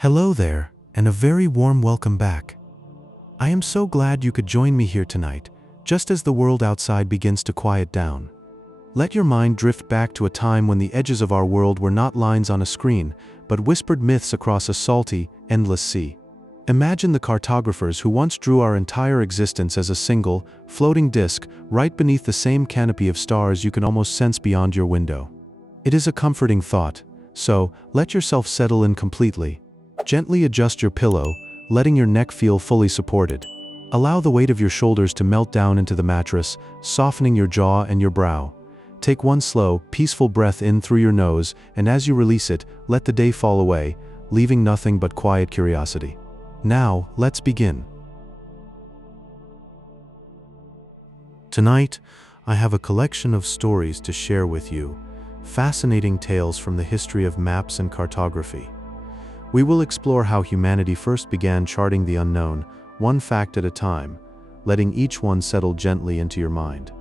Hello there, and a very warm welcome back. I am so glad you could join me here tonight, just as the world outside begins to quiet down. Let your mind drift back to a time when the edges of our world were not lines on a screen, but whispered myths across a salty, endless sea. Imagine the cartographers who once drew our entire existence as a single, floating disk right beneath the same canopy of stars you can almost sense beyond your window. It is a comforting thought, so let yourself settle in completely. Gently adjust your pillow, letting your neck feel fully supported. Allow the weight of your shoulders to melt down into the mattress, softening your jaw and your brow. Take one slow, peaceful breath in through your nose, and as you release it, let the day fall away, leaving nothing but quiet curiosity. Now, let's begin. Tonight, I have a collection of stories to share with you, fascinating tales from the history of maps and cartography. We will explore how humanity first began charting the unknown, one fact at a time, letting each one settle gently into your mind.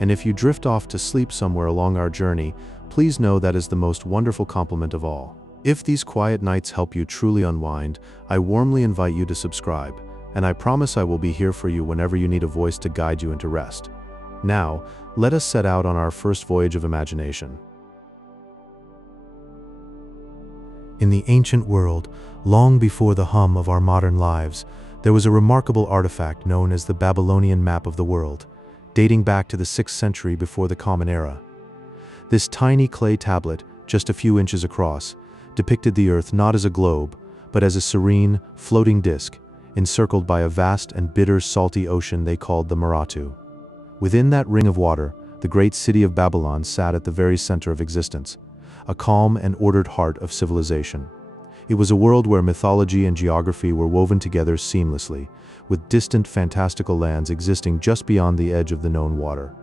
And if you drift off to sleep somewhere along our journey, please know that is the most wonderful compliment of all. If these quiet nights help you truly unwind, I warmly invite you to subscribe, and I promise I will be here for you whenever you need a voice to guide you into rest. Now, let us set out on our first voyage of imagination. In the ancient world, long before the hum of our modern lives, there was a remarkable artifact known as the Babylonian map of the world, dating back to the 6th century before the Common Era. This tiny clay tablet, just a few inches across, depicted the Earth not as a globe, but as a serene, floating disk, encircled by a vast and bitter salty ocean they called the Mercator. Within that ring of water, the great city of Babylon sat at the very center of existence, a calm and ordered heart of civilization. It was a world where mythology and geography were woven together seamlessly, with distant fantastical lands existing just beyond the edge of the known water.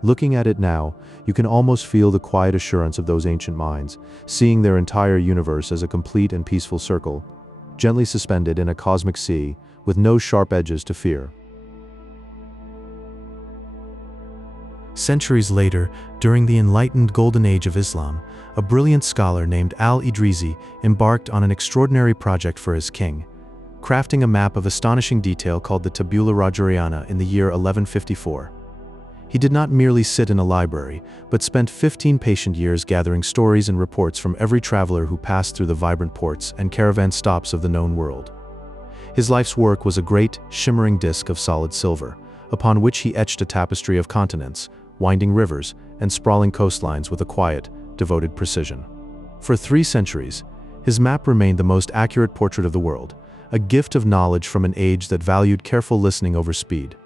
Looking at it now, you can almost feel the quiet assurance of those ancient minds, seeing their entire universe as a complete and peaceful circle, gently suspended in a cosmic sea, with no sharp edges to fear. Centuries later, during the enlightened golden age of Islam, a brilliant scholar named al-Idrisi embarked on an extraordinary project for his king, crafting a map of astonishing detail called the Tabula Rogeriana in the year 1154. He did not merely sit in a library, but spent 15 patient years gathering stories and reports from every traveler who passed through the vibrant ports and caravan stops of the known world. His life's work was a great, shimmering disk of solid silver, upon which he etched a tapestry of continents, winding rivers, and sprawling coastlines with a quiet, devoted precision. For 3 centuries, his map remained the most accurate portrait of the world, a gift of knowledge from an age that valued careful listening over speed.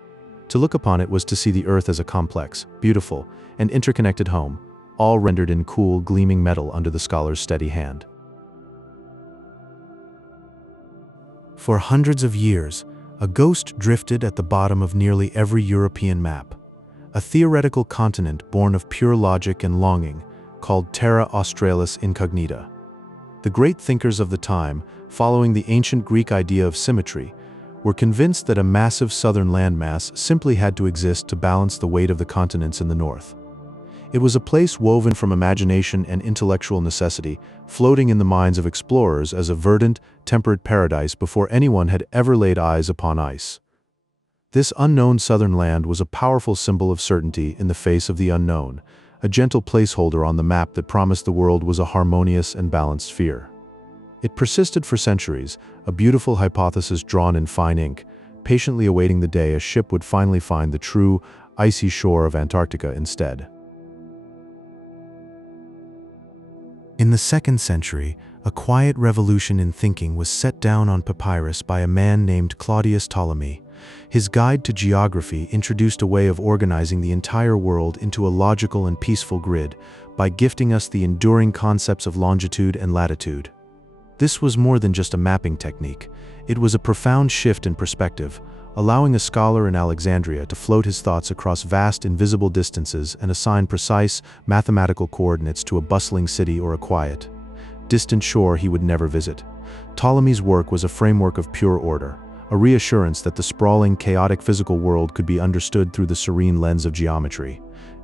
To look upon it was to see the Earth as a complex, beautiful, and interconnected home, all rendered in cool, gleaming metal under the scholar's steady hand. For hundreds of years, a ghost drifted at the bottom of nearly every European map, a theoretical continent born of pure logic and longing, called Terra Australis Incognita. The great thinkers of the time, following the ancient Greek idea of symmetry, were convinced that a massive southern landmass simply had to exist to balance the weight of the continents in the north. It was a place woven from imagination and intellectual necessity, floating in the minds of explorers as a verdant, temperate paradise before anyone had ever laid eyes upon ice. This unknown southern land was a powerful symbol of certainty in the face of the unknown, a gentle placeholder on the map that promised the world was a harmonious and balanced sphere. It persisted for centuries, a beautiful hypothesis drawn in fine ink, patiently awaiting the day a ship would finally find the true, icy shore of Antarctica instead. In the 2nd century, a quiet revolution in thinking was set down on papyrus by a man named Claudius Ptolemy. His guide to geography introduced a way of organizing the entire world into a logical and peaceful grid by gifting us the enduring concepts of longitude and latitude. This was more than just a mapping technique. It was a profound shift in perspective, allowing a scholar in Alexandria to float his thoughts across vast, invisible distances and assign precise, mathematical coordinates to a bustling city or a quiet, distant shore he would never visit. Ptolemy's work was a framework of pure order, a reassurance that the sprawling, chaotic physical world could be understood through the serene lens of geometry.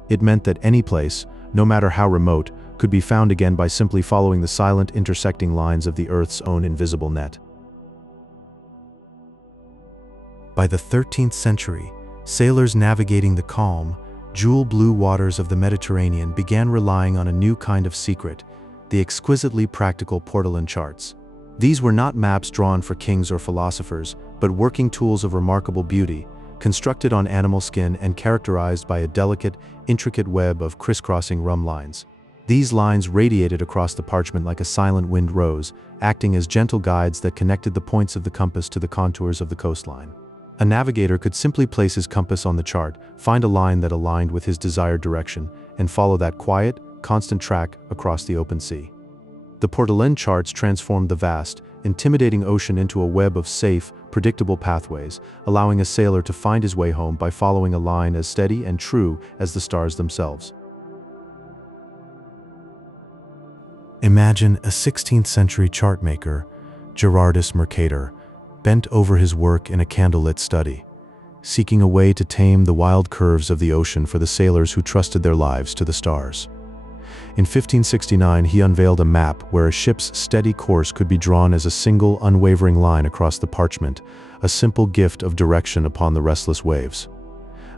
It meant that any place, no matter how remote, could be found again by simply following the silent intersecting lines of the Earth's own invisible net. By the 13th century, sailors navigating the calm, jewel-blue waters of the Mediterranean began relying on a new kind of secret, the exquisitely practical Portolan charts. These were not maps drawn for kings or philosophers, but working tools of remarkable beauty, constructed on animal skin and characterized by a delicate, intricate web of crisscrossing rhumb lines. These lines radiated across the parchment like a silent wind rose, acting as gentle guides that connected the points of the compass to the contours of the coastline. A navigator could simply place his compass on the chart, find a line that aligned with his desired direction, and follow that quiet, constant track across the open sea. The Portolan charts transformed the vast, intimidating ocean into a web of safe, predictable pathways, allowing a sailor to find his way home by following a line as steady and true as the stars themselves. Imagine a 16th century chart maker, Gerardus Mercator, bent over his work in a candlelit study, seeking a way to tame the wild curves of the ocean for the sailors who trusted their lives to the stars. In 1569, he unveiled a map where a ship's steady course could be drawn as a single, unwavering line across the parchment, a simple gift of direction upon the restless waves.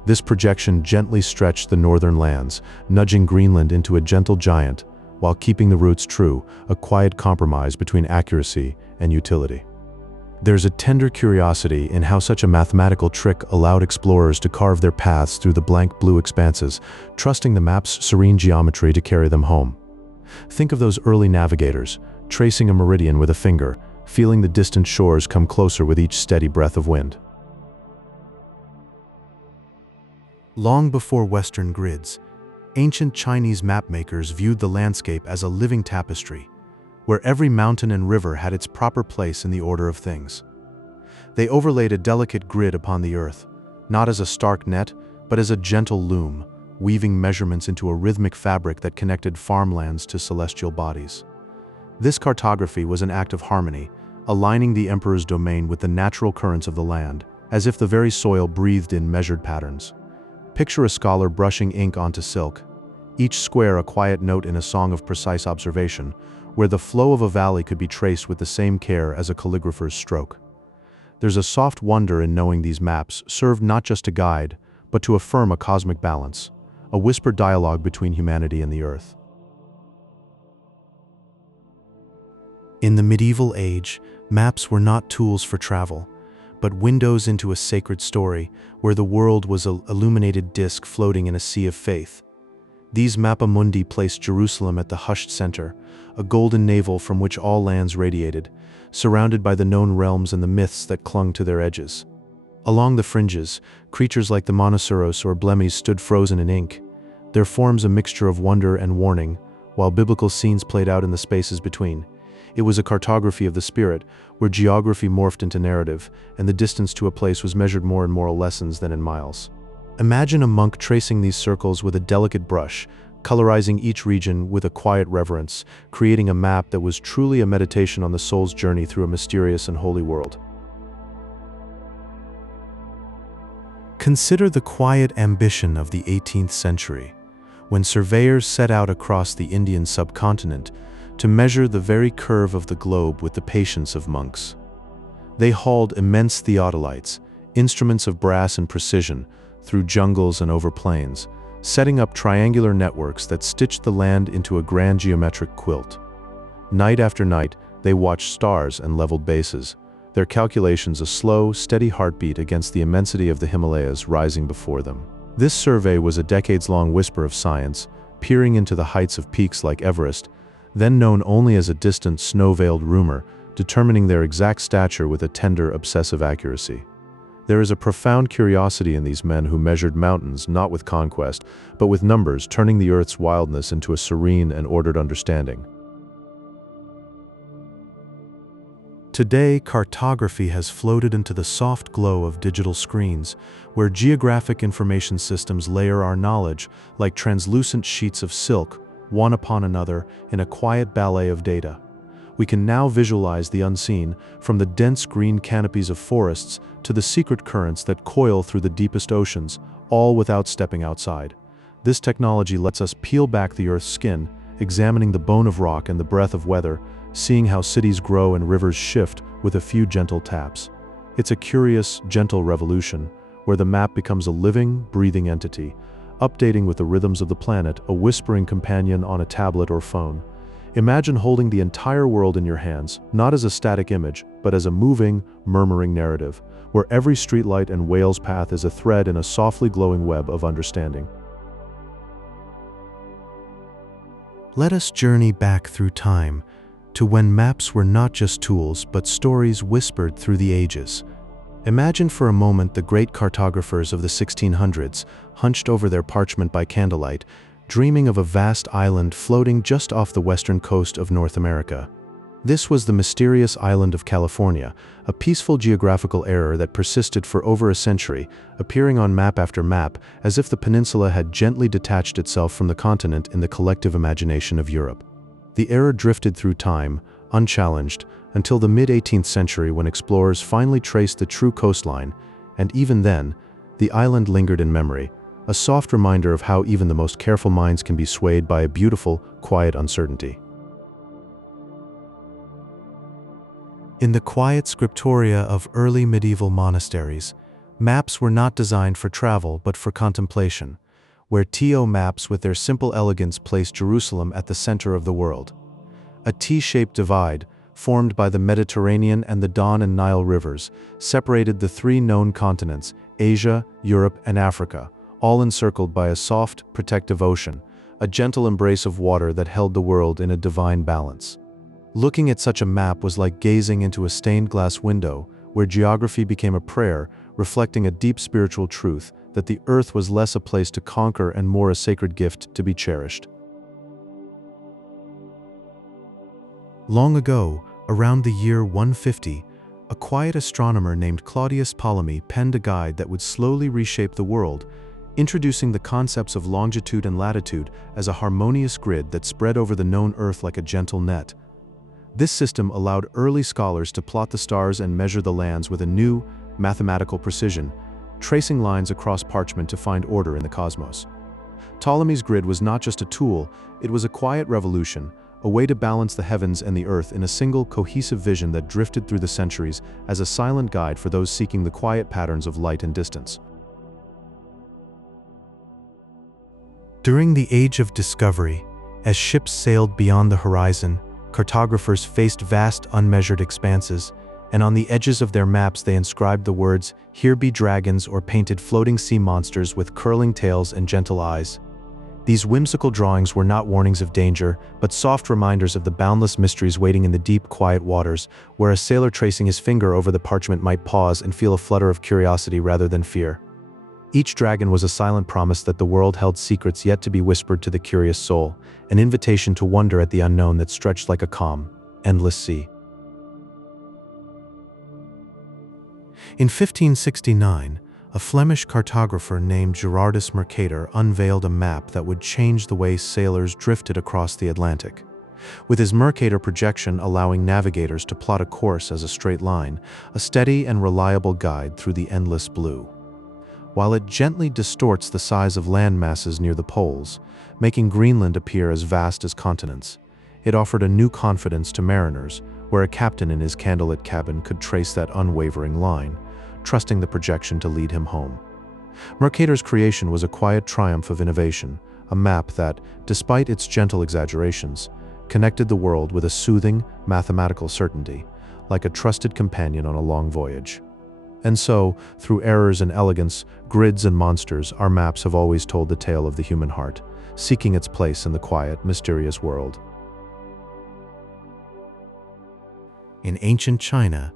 This projection gently stretched the northern lands, nudging Greenland into a gentle giant, while keeping the roots true, a quiet compromise between accuracy and utility. There's a tender curiosity in how such a mathematical trick allowed explorers to carve their paths through the blank blue expanses, trusting the map's serene geometry to carry them home. Think of those early navigators, tracing a meridian with a finger, feeling the distant shores come closer with each steady breath of wind. Long before Western grids, ancient Chinese mapmakers viewed the landscape as a living tapestry, where every mountain and river had its proper place in the order of things. They overlaid a delicate grid upon the earth, not as a stark net, but as a gentle loom, weaving measurements into a rhythmic fabric that connected farmlands to celestial bodies. This cartography was an act of harmony, aligning the emperor's domain with the natural currents of the land, as if the very soil breathed in measured patterns. Picture a scholar brushing ink onto silk, each square a quiet note in a song of precise observation, where the flow of a valley could be traced with the same care as a calligrapher's stroke. There's a soft wonder in knowing these maps served not just to guide, but to affirm a cosmic balance, a whispered dialogue between humanity and the earth. In the medieval age, maps were not tools for travel, but windows into a sacred story where the world was an illuminated disk floating in a sea of faith. These mappa mundi placed Jerusalem at the hushed center, a golden navel from which all lands radiated, surrounded by the known realms and the myths that clung to their edges. Along the fringes, creatures like the Monoceros or Blemmies stood frozen in ink, their forms a mixture of wonder and warning, while biblical scenes played out in the spaces between. It was a cartography of the spirit, where geography morphed into narrative, and the distance to a place was measured more in moral lessons than in miles. Imagine a monk tracing these circles with a delicate brush, colorizing each region with a quiet reverence, creating a map that was truly a meditation on the soul's journey through a mysterious and holy world. Consider the quiet ambition of the 18th century, when surveyors set out across the Indian subcontinent to measure the very curve of the globe with the patience of monks. They hauled immense theodolites, instruments of brass and precision, through jungles and over plains, setting up triangular networks that stitched the land into a grand geometric quilt. Night after night, they watched stars and leveled bases, their calculations a slow, steady heartbeat against the immensity of the Himalayas rising before them. This survey was a decades-long whisper of science, peering into the heights of peaks like Everest, then known only as a distant, snow-veiled rumor, determining their exact stature with a tender, obsessive accuracy. There is a profound curiosity in these men who measured mountains not with conquest, but with numbers, turning the Earth's wildness into a serene and ordered understanding. Today, cartography has floated into the soft glow of digital screens, where geographic information systems layer our knowledge like translucent sheets of silk, one upon another, in a quiet ballet of data. We can now visualize the unseen, from the dense green canopies of forests to the secret currents that coil through the deepest oceans, all without stepping outside. This technology lets us peel back the Earth's skin examining the bone of rock and the breath of weather, seeing how cities grow and rivers shift with a few gentle taps. It's a curious, gentle revolution, where the map becomes a living, breathing entity, updating with the rhythms of the planet, a whispering companion on a tablet or phone. Imagine holding the entire world in your hands, not as a static image, but as a moving, murmuring narrative, where every streetlight and whale's path is a thread in a softly glowing web of understanding. Let us journey back through time, to when maps were not just tools, but stories whispered through the ages. Imagine for a moment the great cartographers of the 1600s, hunched over their parchment by candlelight, dreaming of a vast island floating just off the western coast of North America. This was the mysterious island of California, a peaceful geographical error that persisted for over a century, appearing on map after map as if the peninsula had gently detached itself from the continent in the collective imagination of Europe. The error drifted through time, unchallenged, until the mid-18th century when explorers finally traced the true coastline, and even then, the island lingered in memory, a soft reminder of how even the most careful minds can be swayed by a beautiful, quiet uncertainty. In the quiet scriptoria of early medieval monasteries, maps were not designed for travel but for contemplation, where TO maps with their simple elegance placed Jerusalem at the center of the world. A T-shaped divide, formed by the Mediterranean and the Don and Nile rivers, separated the three known continents, Asia, Europe, and Africa, all encircled by a soft, protective ocean, a gentle embrace of water that held the world in a divine balance. Looking at such a map was like gazing into a stained glass window, where geography became a prayer, reflecting a deep spiritual truth that the earth was less a place to conquer and more a sacred gift to be cherished. Long ago, around the year 150, a quiet astronomer named Claudius Ptolemy penned a guide that would slowly reshape the world, introducing the concepts of longitude and latitude as a harmonious grid that spread over the known Earth like a gentle net. This system allowed early scholars to plot the stars and measure the lands with a new, mathematical precision, tracing lines across parchment to find order in the cosmos. Ptolemy's grid was not just a tool, it was a quiet revolution, a way to balance the heavens and the earth in a single, cohesive vision that drifted through the centuries as a silent guide for those seeking the quiet patterns of light and distance. During the Age of Discovery, as ships sailed beyond the horizon, cartographers faced vast, unmeasured expanses, and on the edges of their maps they inscribed the words, "Here be dragons," or painted floating sea monsters with curling tails and gentle eyes. These whimsical drawings were not warnings of danger, but soft reminders of the boundless mysteries waiting in the deep, quiet waters, where a sailor tracing his finger over the parchment might pause and feel a flutter of curiosity rather than fear. Each dragon was a silent promise that the world held secrets yet to be whispered to the curious soul, an invitation to wonder at the unknown that stretched like a calm, endless sea. In 1569, a Flemish cartographer named Gerardus Mercator unveiled a map that would change the way sailors drifted across the Atlantic. With his Mercator projection allowing navigators to plot a course as a straight line, a steady and reliable guide through the endless blue. While it gently distorts the size of land masses near the poles, making Greenland appear as vast as continents, it offered a new confidence to mariners, where a captain in his candlelit cabin could trace that unwavering line, trusting the projection to lead him home. Mercator's creation was a quiet triumph of innovation, a map that, despite its gentle exaggerations, connected the world with a soothing, mathematical certainty, like a trusted companion on a long voyage. And so, through errors and elegance, grids and monsters, our maps have always told the tale of the human heart, seeking its place in the quiet, mysterious world. In ancient China,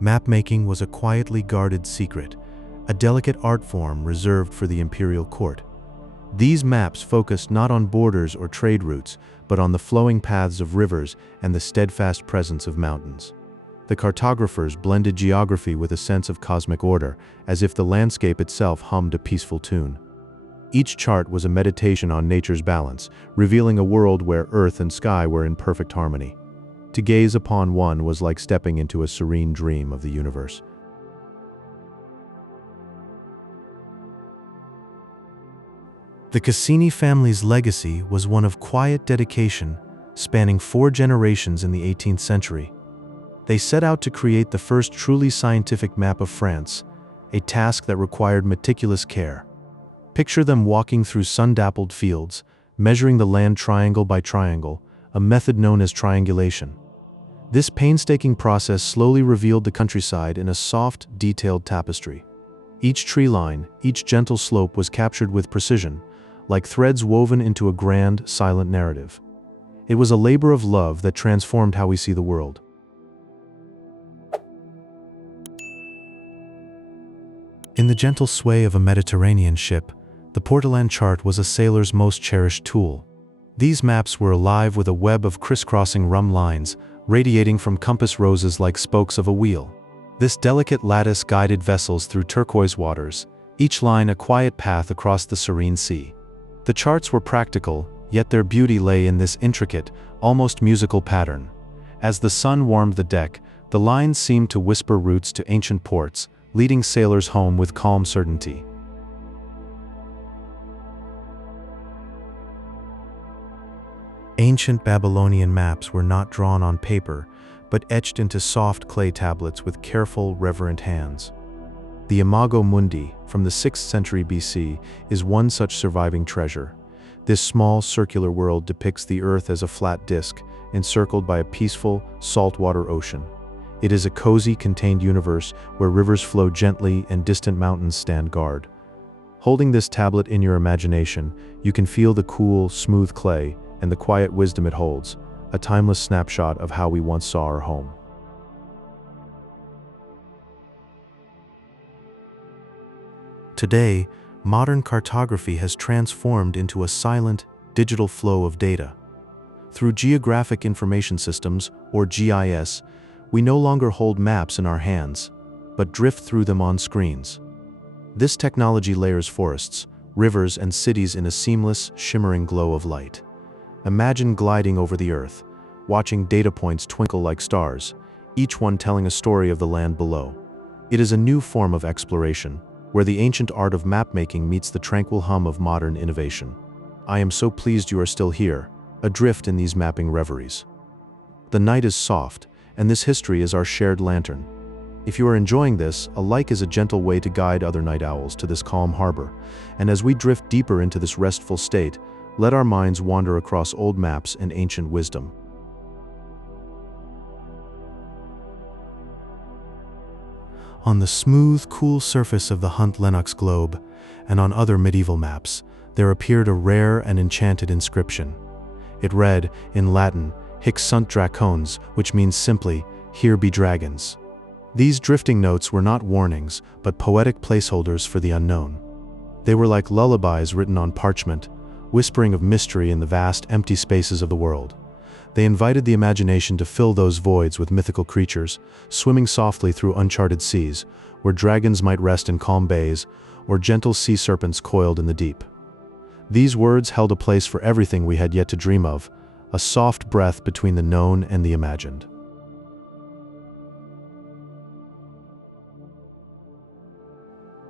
map-making was a quietly guarded secret, a delicate art form reserved for the imperial court. These maps focused not on borders or trade routes, but on the flowing paths of rivers and the steadfast presence of mountains. The cartographers blended geography with a sense of cosmic order, as if the landscape itself hummed a peaceful tune. Each chart was a meditation on nature's balance, revealing a world where earth and sky were in perfect harmony. To gaze upon one was like stepping into a serene dream of the universe. The Cassini family's legacy was one of quiet dedication, spanning 4 generations in the 18th century. They set out to create the first truly scientific map of France, a task that required meticulous care. Picture them walking through sun-dappled fields, measuring the land triangle by triangle, a method known as triangulation. This painstaking process slowly revealed the countryside in a soft, detailed tapestry. Each tree line, each gentle slope was captured with precision, like threads woven into a grand, silent narrative. It was a labor of love that transformed how we see the world. In the gentle sway of a Mediterranean ship, the Portolan chart was a sailor's most cherished tool. These maps were alive with a web of crisscrossing rum lines, radiating from compass roses like spokes of a wheel. This delicate lattice guided vessels through turquoise waters, each line a quiet path across the serene sea. The charts were practical, yet their beauty lay in this intricate, almost musical pattern. As the sun warmed the deck, the lines seemed to whisper routes to ancient ports, leading sailors home with calm certainty. Ancient Babylonian maps were not drawn on paper, but etched into soft clay tablets with careful, reverent hands. The Imago Mundi, from the 6th century BC, is one such surviving treasure. This small, circular world depicts the Earth as a flat disk, encircled by a peaceful, saltwater ocean. It is a cozy, contained universe where rivers flow gently and distant mountains stand guard. Holding this tablet in your imagination, you can feel the cool, smooth clay and the quiet wisdom it holds, a timeless snapshot of how we once saw our home. Today, modern cartography has transformed into a silent, digital flow of data. Through Geographic Information Systems, or GIS, we no longer hold maps in our hands, but drift through them on screens. This technology layers forests, rivers, and cities in a seamless, shimmering glow of light. Imagine gliding over the Earth, watching data points twinkle like stars, each one telling a story of the land below. It is a new form of exploration, where the ancient art of map-making meets the tranquil hum of modern innovation. I am so pleased you are still here, adrift in these mapping reveries. The night is soft, and this history is our shared lantern. If you are enjoying this, a like is a gentle way to guide other night owls to this calm harbor, and as we drift deeper into this restful state, let our minds wander across old maps and ancient wisdom. On the smooth, cool surface of the Hunt Lennox globe, and on other medieval maps, there appeared a rare and enchanted inscription. It read, in Latin, Hic sunt dracones, which means simply, here be dragons. These drifting notes were not warnings, but poetic placeholders for the unknown. They were like lullabies written on parchment, whispering of mystery in the vast, empty spaces of the world. They invited the imagination to fill those voids with mythical creatures, swimming softly through uncharted seas, where dragons might rest in calm bays, or gentle sea serpents coiled in the deep. These words held a place for everything we had yet to dream of, a soft breath between the known and the imagined.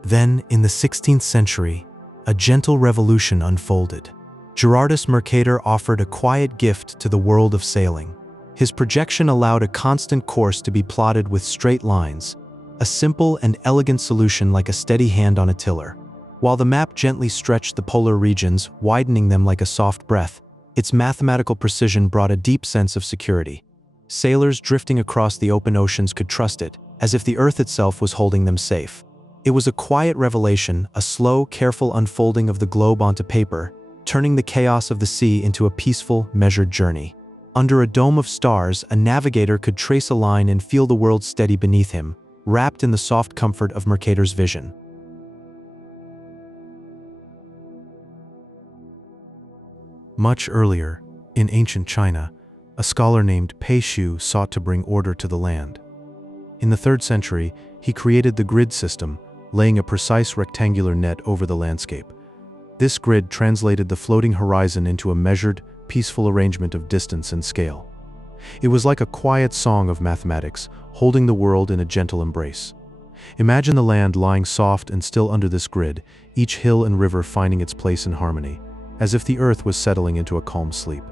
Then, in the 16th century, a gentle revolution unfolded. Gerardus Mercator offered a quiet gift to the world of sailing. His projection allowed a constant course to be plotted with straight lines, a simple and elegant solution like a steady hand on a tiller. While the map gently stretched the polar regions, widening them like a soft breath, its mathematical precision brought a deep sense of security. Sailors drifting across the open oceans could trust it, as if the Earth itself was holding them safe. It was a quiet revelation, a slow, careful unfolding of the globe onto paper, turning the chaos of the sea into a peaceful, measured journey. Under a dome of stars, a navigator could trace a line and feel the world steady beneath him, wrapped in the soft comfort of Mercator's vision. Much earlier, in ancient China, a scholar named Pei Shu sought to bring order to the land. In the 3rd century, he created the grid system, laying a precise rectangular net over the landscape. This grid translated the floating horizon into a measured, peaceful arrangement of distance and scale. It was like a quiet song of mathematics, holding the world in a gentle embrace. Imagine the land lying soft and still under this grid, each hill and river finding its place in harmony, as if the earth was settling into a calm sleep.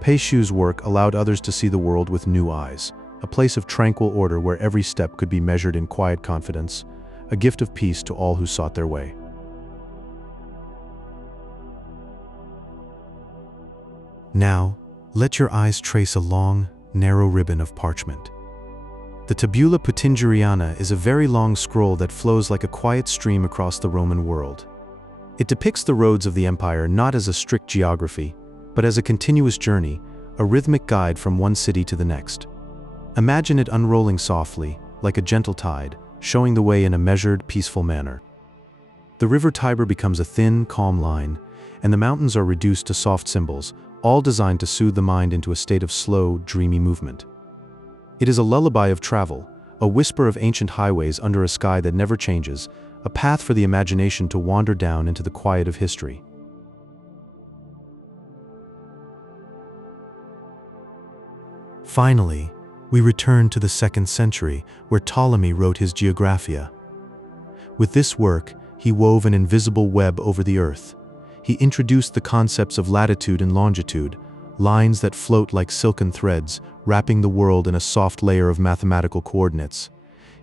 Peishu's work allowed others to see the world with new eyes, a place of tranquil order where every step could be measured in quiet confidence, a gift of peace to all who sought their way. Now, let your eyes trace a long, narrow ribbon of parchment. The Tabula Peutingeriana is a very long scroll that flows like a quiet stream across the Roman world. It depicts the roads of the empire not as a strict geography, but as a continuous journey, a rhythmic guide from one city to the next. Imagine it unrolling softly, like a gentle tide, showing the way in a measured, peaceful manner. The river Tiber becomes a thin, calm line, and the mountains are reduced to soft symbols, all designed to soothe the mind into a state of slow, dreamy movement. It is a lullaby of travel, a whisper of ancient highways under a sky that never changes, a path for the imagination to wander down into the quiet of history. Finally, we return to the 2nd century, where Ptolemy wrote his Geographia. With this work, he wove an invisible web over the earth. He introduced the concepts of latitude and longitude, lines that float like silken threads, wrapping the world in a soft layer of mathematical coordinates.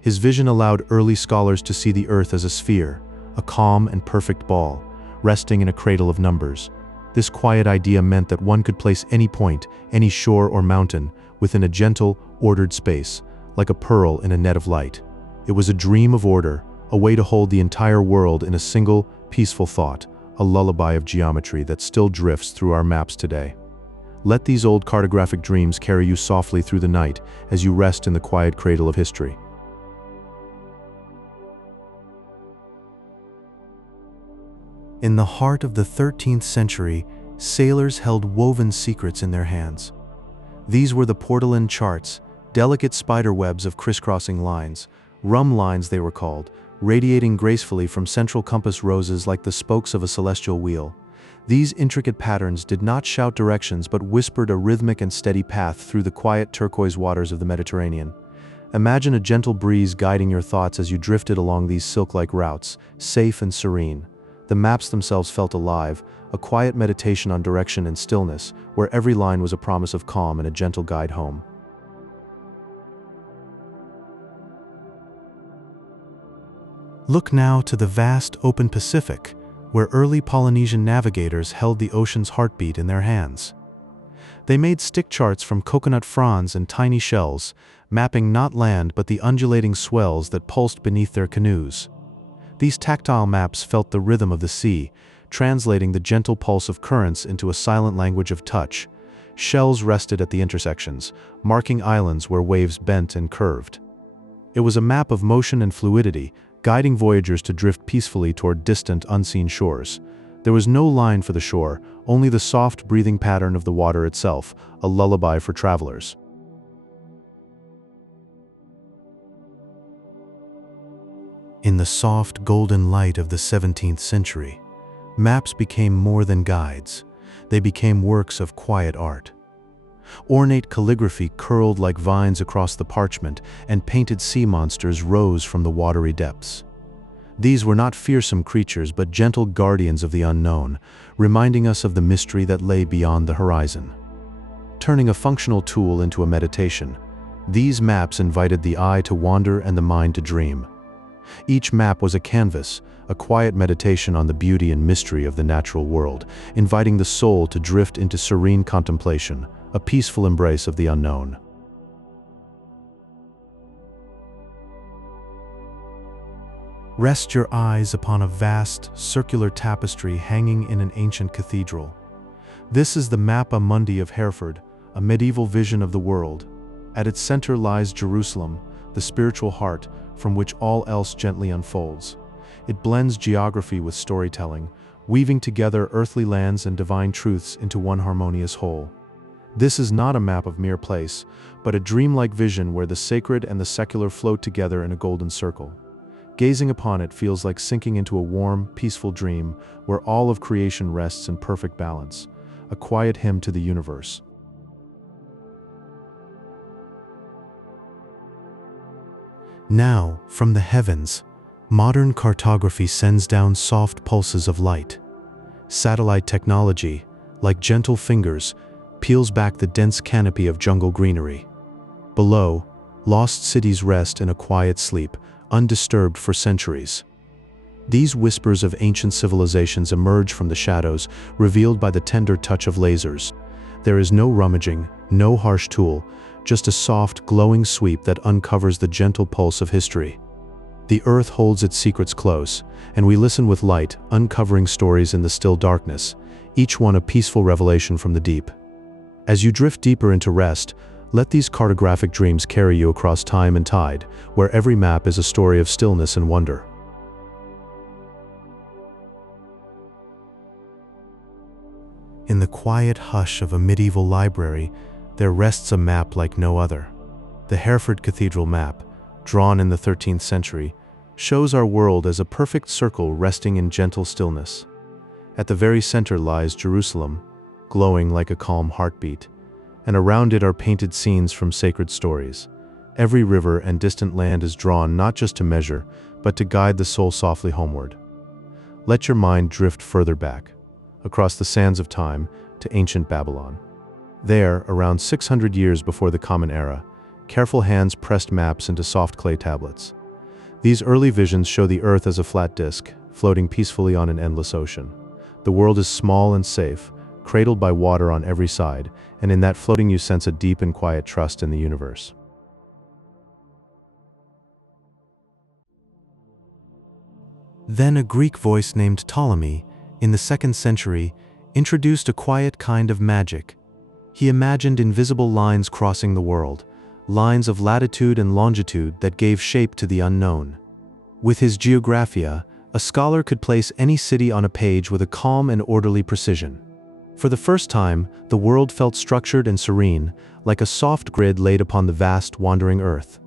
His vision allowed early scholars to see the earth as a sphere, a calm and perfect ball, resting in a cradle of numbers. This quiet idea meant that one could place any point, any shore or mountain, within a gentle, ordered space, like a pearl in a net of light. It was a dream of order, a way to hold the entire world in a single, peaceful thought, a lullaby of geometry that still drifts through our maps today. Let these old cartographic dreams carry you softly through the night as you rest in the quiet cradle of history. In the heart of the 13th century, sailors held woven secrets in their hands. These were the Portolan charts, delicate spider webs of crisscrossing lines, rum lines they were called, radiating gracefully from central compass roses like the spokes of a celestial wheel. These intricate patterns did not shout directions but whispered a rhythmic and steady path through the quiet turquoise waters of the Mediterranean. Imagine a gentle breeze guiding your thoughts as you drifted along these silk-like routes, safe and serene. The maps themselves felt alive, a quiet meditation on direction and stillness, where every line was a promise of calm and a gentle guide home. Look now to the vast open Pacific, where early Polynesian navigators held the ocean's heartbeat in their hands. They made stick charts from coconut fronds and tiny shells, mapping not land but the undulating swells that pulsed beneath their canoes. These tactile maps felt the rhythm of the sea, translating the gentle pulse of currents into a silent language of touch. Shells rested at the intersections, marking islands where waves bent and curved. It was a map of motion and fluidity, guiding voyagers to drift peacefully toward distant, unseen shores. There was no line for the shore, only the soft breathing pattern of the water itself, a lullaby for travelers. In the soft, golden light of the 17th century, maps became more than guides. They became works of quiet art. Ornate calligraphy curled like vines across the parchment, and painted sea monsters rose from the watery depths. These were not fearsome creatures, but gentle guardians of the unknown, reminding us of the mystery that lay beyond the horizon. Turning a functional tool into a meditation, these maps invited the eye to wander and the mind to dream. Each map was a canvas, a quiet meditation on the beauty and mystery of the natural world, inviting the soul to drift into serene contemplation, a peaceful embrace of the unknown. Rest your eyes upon a vast, circular tapestry hanging in an ancient cathedral. This is the Mappa Mundi of Hereford, a medieval vision of the world. At its center lies Jerusalem, the spiritual heart from which all else gently unfolds. It blends geography with storytelling, weaving together earthly lands and divine truths into one harmonious whole. This is not a map of mere place, but a dreamlike vision where the sacred and the secular float together in a golden circle. Gazing upon it feels like sinking into a warm, peaceful dream where all of creation rests in perfect balance, a quiet hymn to the universe. Now, from the heavens, modern cartography sends down soft pulses of light. Satellite technology, like gentle fingers, peels back the dense canopy of jungle greenery. Below, lost cities rest in a quiet sleep, undisturbed for centuries. These whispers of ancient civilizations emerge from the shadows, revealed by the tender touch of lasers. There is no rummaging, no harsh tool, just a soft, glowing sweep that uncovers the gentle pulse of history. The earth holds its secrets close, and we listen with light, uncovering stories in the still darkness, each one a peaceful revelation from the deep. As you drift deeper into rest, let these cartographic dreams carry you across time and tide, where every map is a story of stillness and wonder. In the quiet hush of a medieval library, there rests a map like no other. The Hereford Cathedral map, drawn in the 13th century, shows our world as a perfect circle resting in gentle stillness. At the very center lies Jerusalem, glowing like a calm heartbeat, and around it are painted scenes from sacred stories. Every river and distant land is drawn not just to measure, but to guide the soul softly homeward. Let your mind drift further back, across the sands of time, to ancient Babylon. There, around 600 years before the Common Era, careful hands pressed maps into soft clay tablets. These early visions show the earth as a flat disk, floating peacefully on an endless ocean. The world is small and safe, cradled by water on every side, and in that floating you sense a deep and quiet trust in the universe. Then a Greek voice named Ptolemy, in the 2nd century, introduced a quiet kind of magic. He imagined invisible lines crossing the world, lines of latitude and longitude that gave shape to the unknown. With his Geographia, a scholar could place any city on a page with a calm and orderly precision. For the first time, the world felt structured and serene, like a soft grid laid upon the vast, wandering earth.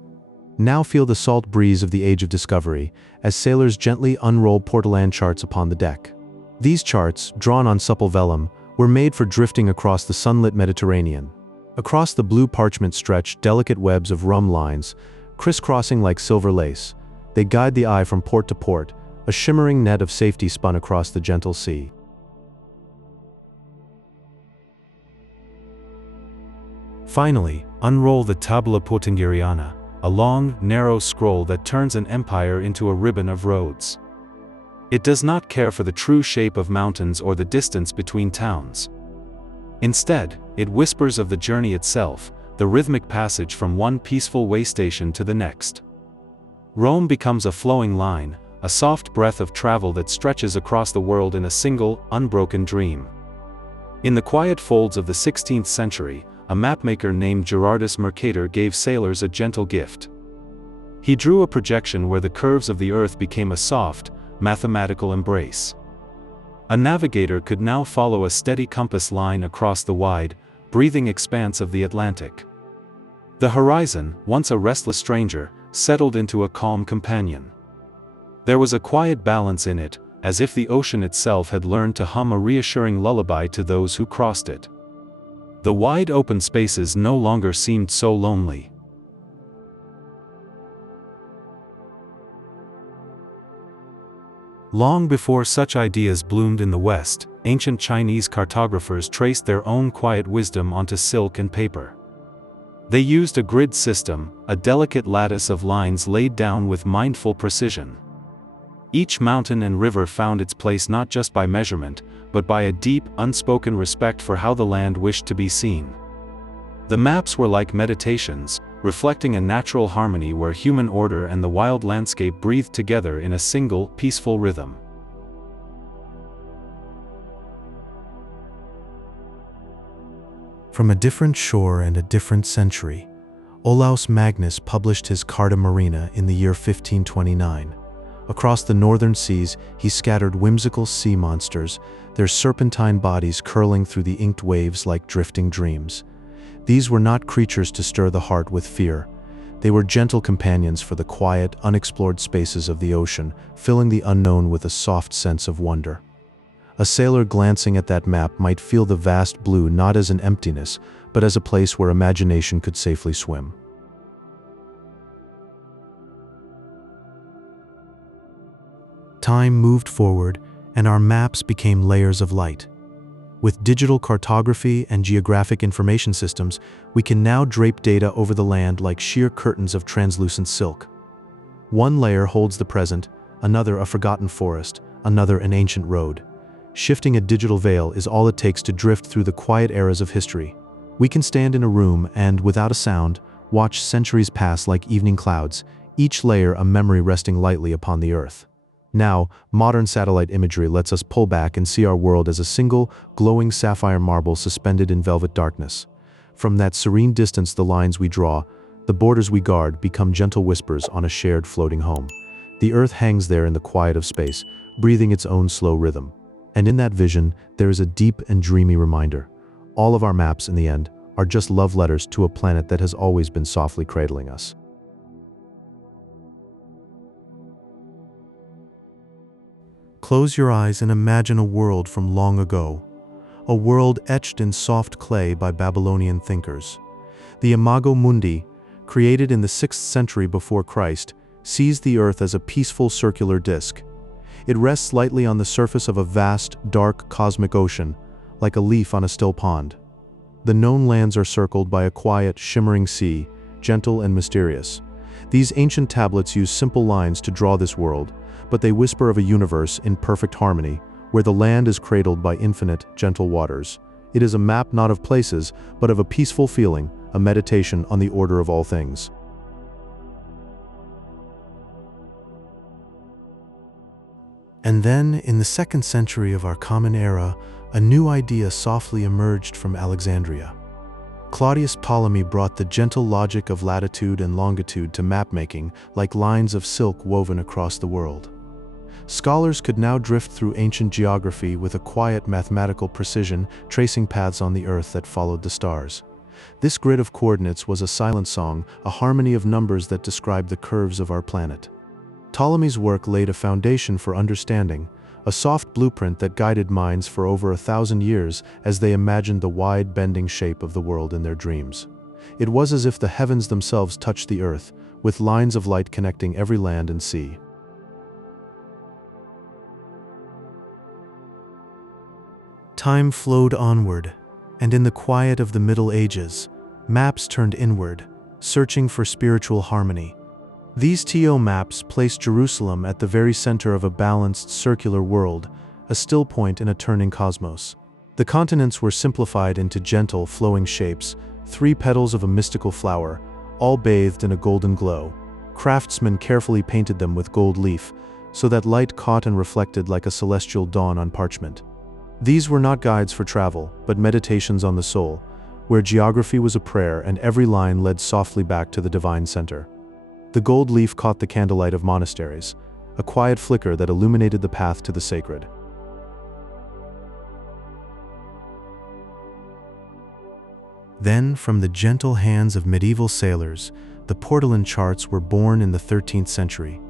Now feel the salt breeze of the age of discovery, as sailors gently unroll Portolan charts upon the deck. These charts, drawn on supple vellum, were made for drifting across the sunlit Mediterranean. Across the blue parchment stretch delicate webs of rum lines, crisscrossing like silver lace. They guide the eye from port to port, a shimmering net of safety spun across the gentle sea. Finally, unroll the Tabula Portingeriana, a long, narrow scroll that turns an empire into a ribbon of roads. It does not care for the true shape of mountains or the distance between towns. Instead, it whispers of the journey itself, the rhythmic passage from one peaceful way station to the next. Rome becomes a flowing line, a soft breath of travel that stretches across the world in a single, unbroken dream. In the quiet folds of the 16th century, a mapmaker named Gerardus Mercator gave sailors a gentle gift. He drew a projection where the curves of the earth became a soft, mathematical embrace. A navigator could now follow a steady compass line across the wide, breathing expanse of the Atlantic. The horizon, once a restless stranger, settled into a calm companion. There was a quiet balance in it, as if the ocean itself had learned to hum a reassuring lullaby to those who crossed it. The wide open spaces no longer seemed so lonely. Long before such ideas bloomed in the West, ancient Chinese cartographers traced their own quiet wisdom onto silk and paper. They used a grid system, a delicate lattice of lines laid down with mindful precision. Each mountain and river found its place not just by measurement, but by a deep, unspoken respect for how the land wished to be seen. The maps were like meditations, reflecting a natural harmony where human order and the wild landscape breathed together in a single, peaceful rhythm. From a different shore and a different century, Olaus Magnus published his Carta Marina in the year 1529. Across the northern seas, he scattered whimsical sea monsters, their serpentine bodies curling through the inked waves like drifting dreams. These were not creatures to stir the heart with fear. They were gentle companions for the quiet, unexplored spaces of the ocean, filling the unknown with a soft sense of wonder. A sailor glancing at that map might feel the vast blue not as an emptiness, but as a place where imagination could safely swim. Time moved forward, and our maps became layers of light. With digital cartography and geographic information systems, we can now drape data over the land like sheer curtains of translucent silk. One layer holds the present, another a forgotten forest, another an ancient road. Shifting a digital veil is all it takes to drift through the quiet eras of history. We can stand in a room and, without a sound, watch centuries pass like evening clouds, each layer a memory resting lightly upon the earth. Now, modern satellite imagery lets us pull back and see our world as a single, glowing sapphire marble suspended in velvet darkness. From that serene distance, the lines we draw, the borders we guard, become gentle whispers on a shared floating home. The earth hangs there in the quiet of space, breathing its own slow rhythm. And in that vision, there is a deep and dreamy reminder. All of our maps, in the end, are just love letters to a planet that has always been softly cradling us. Close your eyes and imagine a world from long ago. A world etched in soft clay by Babylonian thinkers. The Imago Mundi, created in the 6th century before Christ, sees the earth as a peaceful circular disk. It rests lightly on the surface of a vast, dark cosmic ocean, like a leaf on a still pond. The known lands are circled by a quiet, shimmering sea, gentle and mysterious. These ancient tablets use simple lines to draw this world, but they whisper of a universe in perfect harmony, where the land is cradled by infinite, gentle waters. It is a map not of places, but of a peaceful feeling, a meditation on the order of all things. And then, in the 2nd century of our common era, a new idea softly emerged from Alexandria. Claudius Ptolemy brought the gentle logic of latitude and longitude to mapmaking, like lines of silk woven across the world. Scholars could now drift through ancient geography with a quiet mathematical precision, tracing paths on the earth that followed the stars. This grid of coordinates was a silent song, a harmony of numbers that described the curves of our planet. Ptolemy's work laid a foundation for understanding, a soft blueprint that guided minds for over 1,000 years as they imagined the wide, bending shape of the world in their dreams. It was as if the heavens themselves touched the earth, with lines of light connecting every land and sea. Time flowed onward, and in the quiet of the Middle Ages, maps turned inward, searching for spiritual harmony. These TO maps placed Jerusalem at the very center of a balanced, circular world, a still point in a turning cosmos. The continents were simplified into gentle, flowing shapes, 3 petals of a mystical flower, all bathed in a golden glow. Craftsmen carefully painted them with gold leaf, so that light caught and reflected like a celestial dawn on parchment. These were not guides for travel, but meditations on the soul, where geography was a prayer and every line led softly back to the divine center. The gold leaf caught the candlelight of monasteries, a quiet flicker that illuminated the path to the sacred. Then, from the gentle hands of medieval sailors, the Portolan charts were born in the 13th century.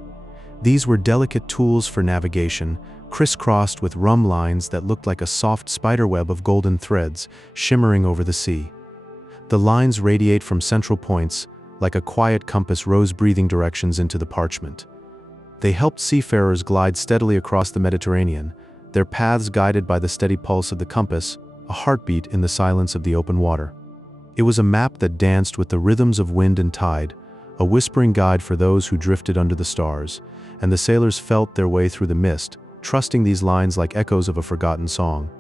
These were delicate tools for navigation, crisscrossed with rum lines that looked like a soft spiderweb of golden threads shimmering over the sea. The lines radiate from central points, like a quiet compass rose breathing directions into the parchment. They helped seafarers glide steadily across the Mediterranean, their paths guided by the steady pulse of the compass, a heartbeat in the silence of the open water. It was a map that danced with the rhythms of wind and tide, a whispering guide for those who drifted under the stars, and the sailors felt their way through the mist, trusting these lines like echoes of a forgotten song.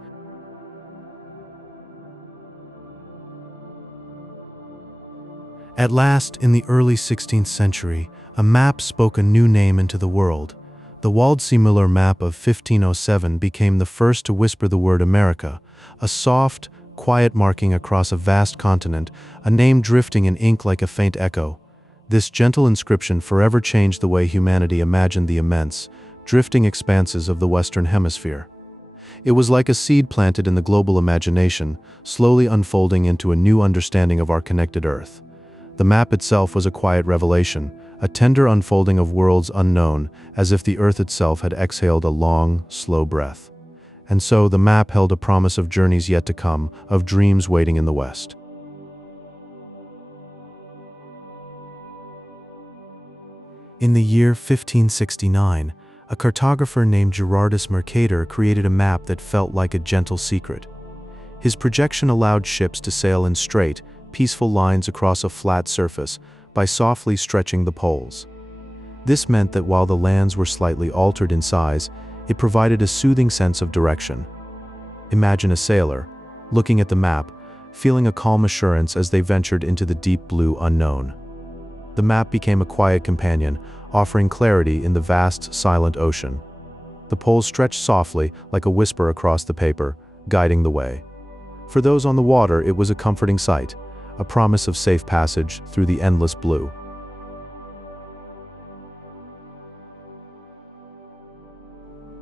At last, in the early 16th century, a map spoke a new name into the world. The Waldseemüller map of 1507 became the first to whisper the word America, a soft, quiet marking across a vast continent, a name drifting in ink like a faint echo. This gentle inscription forever changed the way humanity imagined the immense, drifting expanses of the Western Hemisphere. It was like a seed planted in the global imagination, slowly unfolding into a new understanding of our connected Earth. The map itself was a quiet revelation, a tender unfolding of worlds unknown, as if the Earth itself had exhaled a long, slow breath. And so the map held a promise of journeys yet to come, of dreams waiting in the West. In the year 1569, A cartographer named Gerardus Mercator created a map that felt like a gentle secret. His projection allowed ships to sail in straight, peaceful lines across a flat surface by softly stretching the poles. This meant that while the lands were slightly altered in size, it provided a soothing sense of direction. Imagine a sailor, looking at the map, feeling a calm assurance as they ventured into the deep blue unknown. The map became a quiet companion, offering clarity in the vast, silent ocean. The poles stretched softly, like a whisper across the paper, guiding the way. For those on the water, it was a comforting sight, a promise of safe passage through the endless blue.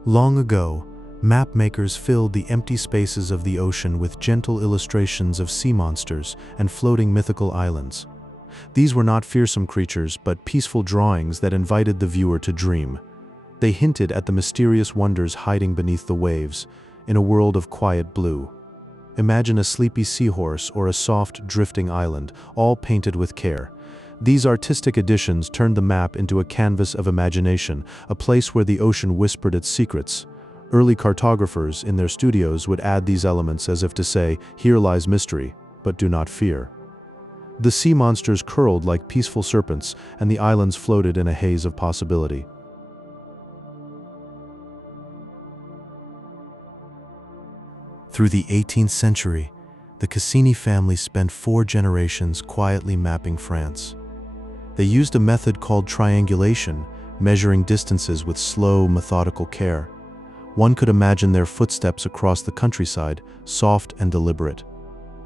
Long ago, map makers filled the empty spaces of the ocean with gentle illustrations of sea monsters and floating mythical islands. These were not fearsome creatures, but peaceful drawings that invited the viewer to dream. They hinted at the mysterious wonders hiding beneath the waves, in a world of quiet blue. Imagine a sleepy seahorse or a soft, drifting island, all painted with care. These artistic additions turned the map into a canvas of imagination, a place where the ocean whispered its secrets. Early cartographers in their studios would add these elements as if to say, "Here lies mystery, but do not fear." The sea monsters curled like peaceful serpents, and the islands floated in a haze of possibility. Through the 18th century, the Cassini family spent 4 generations quietly mapping France. They used a method called triangulation, measuring distances with slow, methodical care. One could imagine their footsteps across the countryside, soft and deliberate.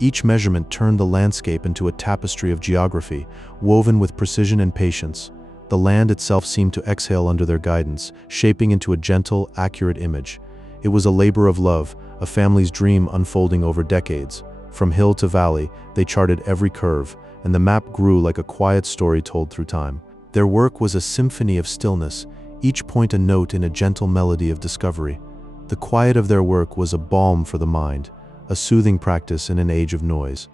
Each measurement turned the landscape into a tapestry of geography, woven with precision and patience. The land itself seemed to exhale under their guidance, shaping into a gentle, accurate image. It was a labor of love, a family's dream unfolding over decades. From hill to valley, they charted every curve, and the map grew like a quiet story told through time. Their work was a symphony of stillness, each point a note in a gentle melody of discovery. The quiet of their work was a balm for the mind, a soothing practice in an age of noise.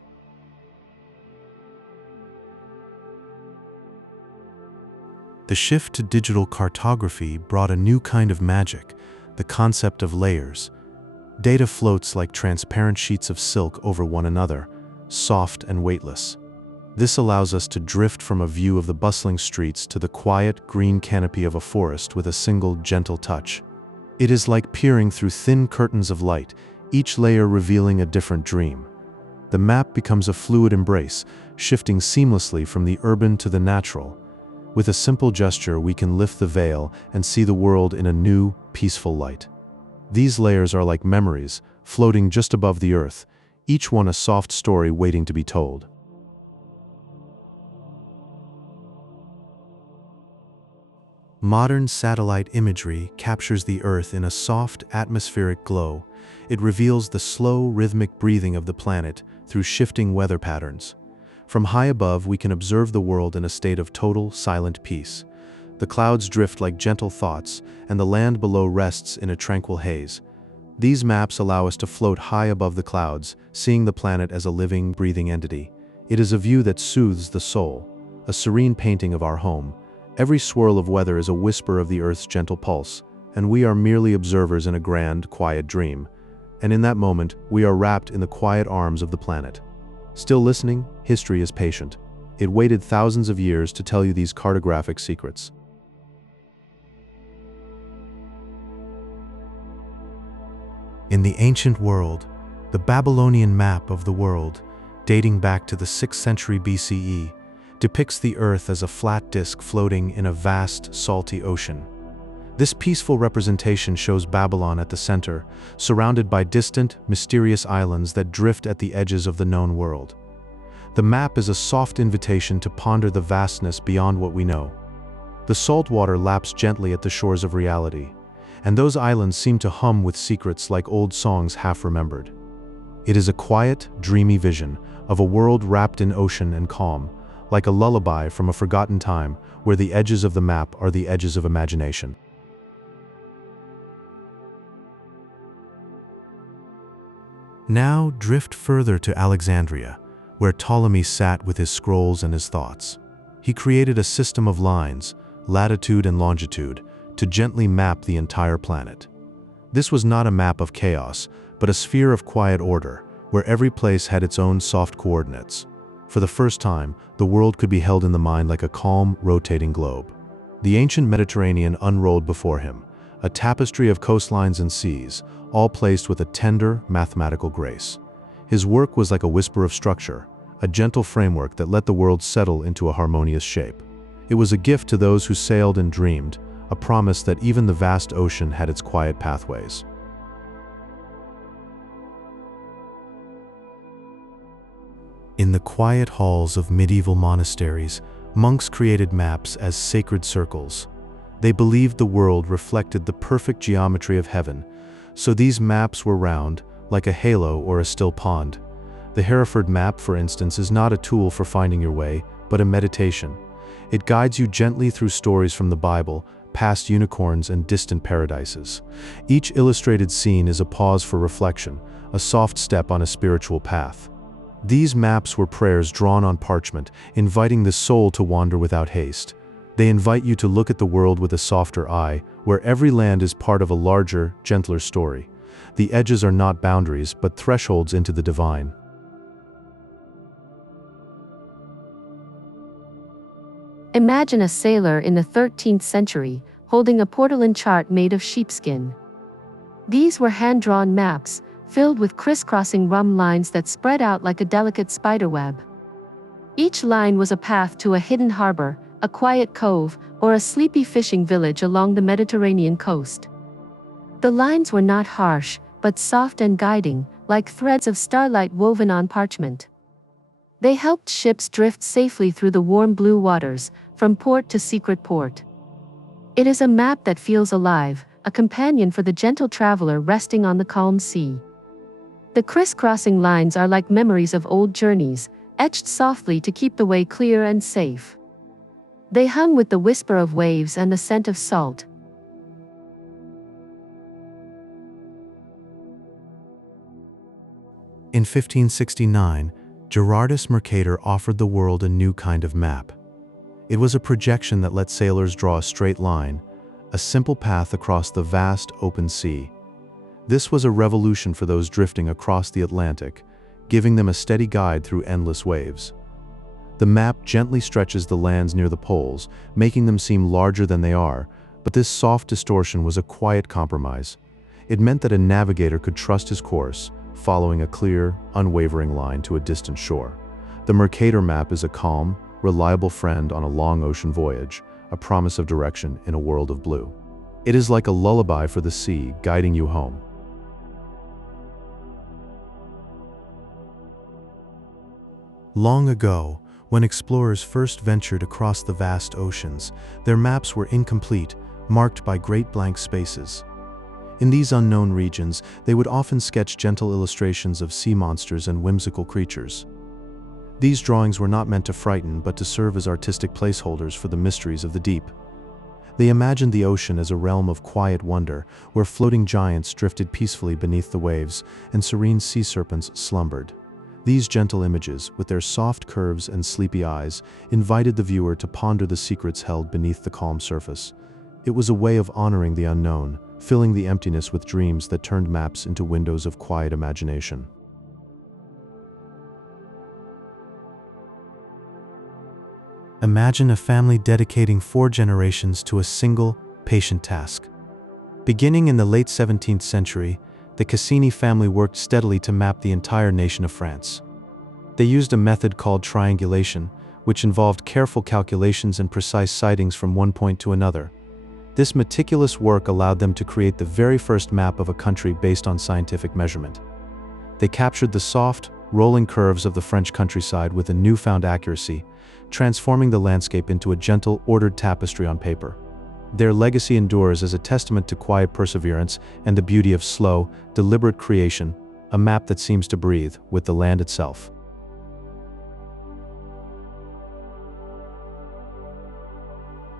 The shift to digital cartography brought a new kind of magic, the concept of layers. Data floats like transparent sheets of silk over one another, soft and weightless. This allows us to drift from a view of the bustling streets to the quiet, green canopy of a forest with a single, gentle touch. It is like peering through thin curtains of light, each layer revealing a different dream. The map becomes a fluid embrace, shifting seamlessly from the urban to the natural. With a simple gesture, we can lift the veil and see the world in a new, peaceful light. These layers are like memories, floating just above the earth, each one a soft story waiting to be told. Modern satellite imagery captures the Earth in a soft, atmospheric glow. It reveals the slow, rhythmic breathing of the planet through shifting weather patterns. From high above, we can observe the world in a state of total, silent peace. The clouds drift like gentle thoughts, and the land below rests in a tranquil haze. These maps allow us to float high above the clouds, seeing the planet as a living, breathing entity. It is a view that soothes the soul, a serene painting of our home. Every swirl of weather is a whisper of the Earth's gentle pulse, and we are merely observers in a grand, quiet dream. And in that moment, we are wrapped in the quiet arms of the planet. Still listening, history is patient. It waited thousands of years to tell you these cartographic secrets. In the ancient world, the Babylonian map of the world, dating back to the 6th century BCE, depicts the Earth as a flat disk floating in a vast, salty ocean. This peaceful representation shows Babylon at the center, surrounded by distant, mysterious islands that drift at the edges of the known world. The map is a soft invitation to ponder the vastness beyond what we know. The salt water laps gently at the shores of reality, and those islands seem to hum with secrets like old songs half remembered. It is a quiet, dreamy vision of a world wrapped in ocean and calm, like a lullaby from a forgotten time where the edges of the map are the edges of imagination. Now drift further to Alexandria, where Ptolemy sat with his scrolls and his thoughts. He created a system of lines, latitude and longitude, to gently map the entire planet. This was not a map of chaos, but a sphere of quiet order, where every place had its own soft coordinates. For the first time, the world could be held in the mind like a calm, rotating globe. The ancient Mediterranean unrolled before him, a tapestry of coastlines and seas, all placed with a tender, mathematical grace. His work was like a whisper of structure, a gentle framework that let the world settle into a harmonious shape. It was a gift to those who sailed and dreamed, a promise that even the vast ocean had its quiet pathways. In the quiet halls of medieval monasteries, monks created maps as sacred circles. They believed the world reflected the perfect geometry of heaven, so these maps were round, like a halo or a still pond. The Hereford map, for instance, is not a tool for finding your way, but a meditation. It guides you gently through stories from the Bible, past unicorns and distant paradises. Each illustrated scene is a pause for reflection, a soft step on a spiritual path. These maps were prayers drawn on parchment, inviting the soul to wander without haste. They invite you to look at the world with a softer eye, where every land is part of a larger, gentler story. The edges are not boundaries, but thresholds into the divine. Imagine a sailor in the 13th century, holding a Portolan chart made of sheepskin. These were hand-drawn maps, filled with crisscrossing rum lines that spread out like a delicate spiderweb. Each line was a path to a hidden harbor, a quiet cove, or a sleepy fishing village along the Mediterranean coast. The lines were not harsh, but soft and guiding, like threads of starlight woven on parchment. They helped ships drift safely through the warm blue waters, from port to secret port. It is a map that feels alive, a companion for the gentle traveler resting on the calm sea. The crisscrossing lines are like memories of old journeys, etched softly to keep the way clear and safe. They hung with the whisper of waves and the scent of salt. In 1569, Gerardus Mercator offered the world a new kind of map. It was a projection that let sailors draw a straight line, a simple path across the vast open sea. This was a revolution for those drifting across the Atlantic, giving them a steady guide through endless waves. The map gently stretches the lands near the poles, making them seem larger than they are, but this soft distortion was a quiet compromise. It meant that a navigator could trust his course, following a clear, unwavering line to a distant shore. The Mercator map is a calm, reliable friend on a long ocean voyage, a promise of direction in a world of blue. It is like a lullaby for the sea, guiding you home. Long ago, when explorers first ventured across the vast oceans, their maps were incomplete, marked by great blank spaces. In these unknown regions, they would often sketch gentle illustrations of sea monsters and whimsical creatures. These drawings were not meant to frighten, but to serve as artistic placeholders for the mysteries of the deep. They imagined the ocean as a realm of quiet wonder, where floating giants drifted peacefully beneath the waves and serene sea serpents slumbered. These gentle images, with their soft curves and sleepy eyes, invited the viewer to ponder the secrets held beneath the calm surface. It was a way of honoring the unknown, filling the emptiness with dreams that turned maps into windows of quiet imagination. Imagine a family dedicating 4 generations to a single, patient task. Beginning in the late 17th century, the Cassini family worked steadily to map the entire nation of France. They used a method called triangulation, which involved careful calculations and precise sightings from one point to another. This meticulous work allowed them to create the very first map of a country based on scientific measurement. They captured the soft, rolling curves of the French countryside with a newfound accuracy, transforming the landscape into a gentle, ordered tapestry on paper. Their legacy endures as a testament to quiet perseverance and the beauty of slow, deliberate creation, a map that seems to breathe with the land itself.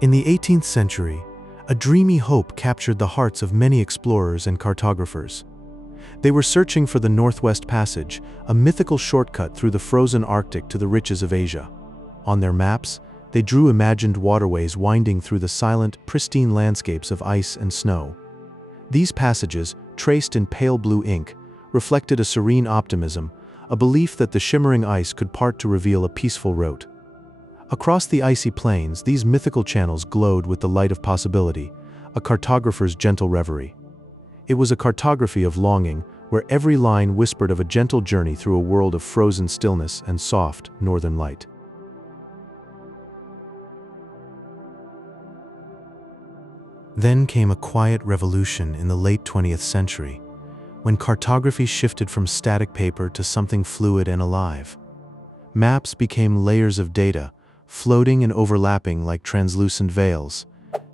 In the 18th century, a dreamy hope captured the hearts of many explorers and cartographers. They were searching for the Northwest Passage, a mythical shortcut through the frozen Arctic to the riches of Asia. On their maps, They drew imagined waterways winding through the silent, pristine landscapes of ice and snow. These passages, traced in pale blue ink, reflected a serene optimism, a belief that the shimmering ice could part to reveal a peaceful route. Across the icy plains, these mythical channels glowed with the light of possibility, a cartographer's gentle reverie. It was a cartography of longing, where every line whispered of a gentle journey through a world of frozen stillness and soft, northern light. Then came a quiet revolution in the late 20th century, when cartography shifted from static paper to something fluid and alive. Maps became layers of data, floating and overlapping like translucent veils.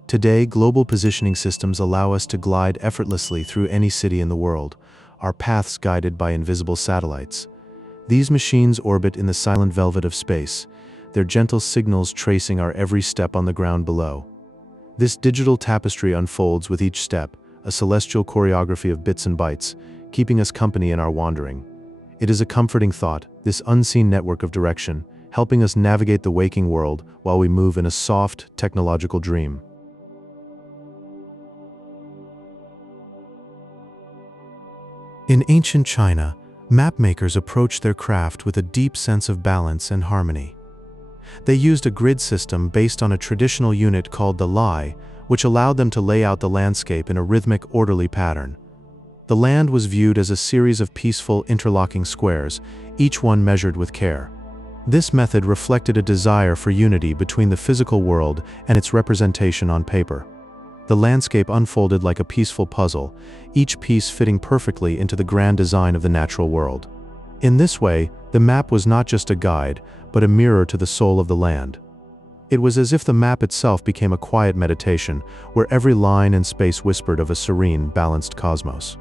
Today, global positioning systems allow us to glide effortlessly through any city in the world, our paths guided by invisible satellites. These machines orbit in the silent velvet of space, their gentle signals tracing our every step on the ground below. This digital tapestry unfolds with each step, a celestial choreography of bits and bytes, keeping us company in our wandering. It is a comforting thought, this unseen network of direction, helping us navigate the waking world while we move in a soft, technological dream. In ancient China, mapmakers approached their craft with a deep sense of balance and harmony. They used a grid system based on a traditional unit called the lai, which allowed them to lay out the landscape in a rhythmic, orderly pattern. The land was viewed as a series of peaceful, interlocking squares, each one measured with care. This method reflected a desire for unity between the physical world and its representation on paper. The landscape unfolded like a peaceful puzzle, each piece fitting perfectly into the grand design of the natural world. In this way, the map was not just a guide, but a mirror to the soul of the land. It was as if the map itself became a quiet meditation, where every line and space whispered of a serene, balanced cosmos.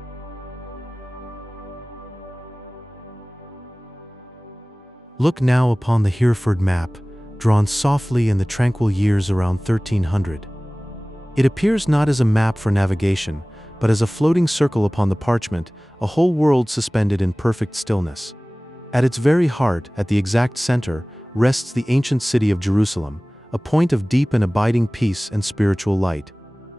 Look now upon the Hereford map, drawn softly in the tranquil years around 1300. It appears not as a map for navigation, but as a floating circle upon the parchment, a whole world suspended in perfect stillness. At its very heart, at the exact center, rests the ancient city of Jerusalem, a point of deep and abiding peace and spiritual light.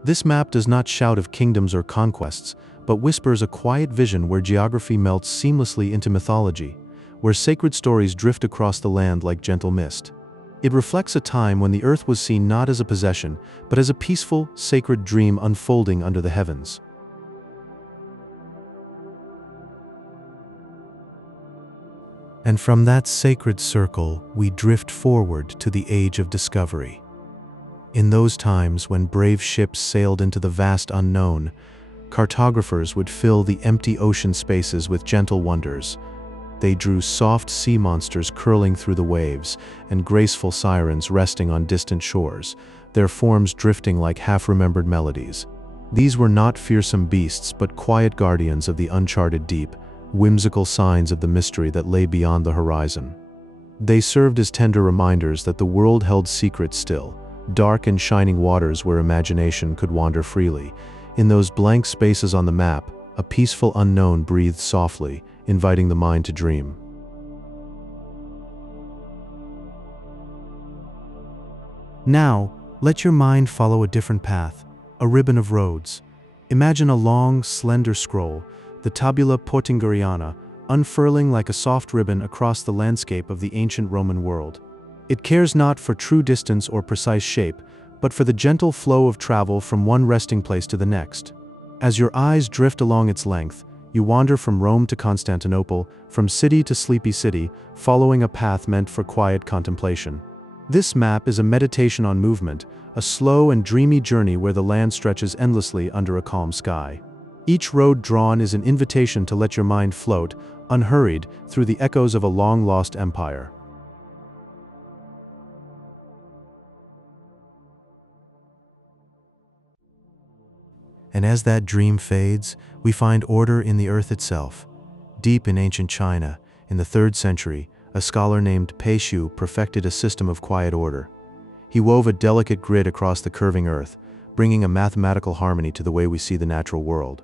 This map does not shout of kingdoms or conquests, but whispers a quiet vision where geography melts seamlessly into mythology, where sacred stories drift across the land like gentle mist. It reflects a time when the earth was seen not as a possession, but as a peaceful, sacred dream unfolding under the heavens. And from that sacred circle, we drift forward to the age of discovery. In those times when brave ships sailed into the vast unknown, cartographers would fill the empty ocean spaces with gentle wonders. They drew soft sea monsters curling through the waves and graceful sirens resting on distant shores, their forms drifting like half-remembered melodies. These were not fearsome beasts but quiet guardians of the uncharted deep, whimsical signs of the mystery that lay beyond the horizon. They served as tender reminders that the world held secrets still, dark and shining waters where imagination could wander freely. In those blank spaces on the map, a peaceful unknown breathed softly, inviting the mind to dream. Now, let your mind follow a different path, a ribbon of roads. Imagine a long, slender scroll, the tabula Portingariana, unfurling like a soft ribbon across the landscape of the ancient Roman world. It cares not for true distance or precise shape, but for the gentle flow of travel from one resting place to the next. As your eyes drift along its length, you wander from Rome to Constantinople, from city to sleepy city, following a path meant for quiet contemplation. This map is a meditation on movement, a slow and dreamy journey where the land stretches endlessly under a calm sky. Each road drawn is an invitation to let your mind float, unhurried, through the echoes of a long-lost empire. And as that dream fades, we find order in the earth itself. Deep in ancient China, in the 3rd century, a scholar named Pei Shu perfected a system of quiet order. He wove a delicate grid across the curving earth, bringing a mathematical harmony to the way we see the natural world.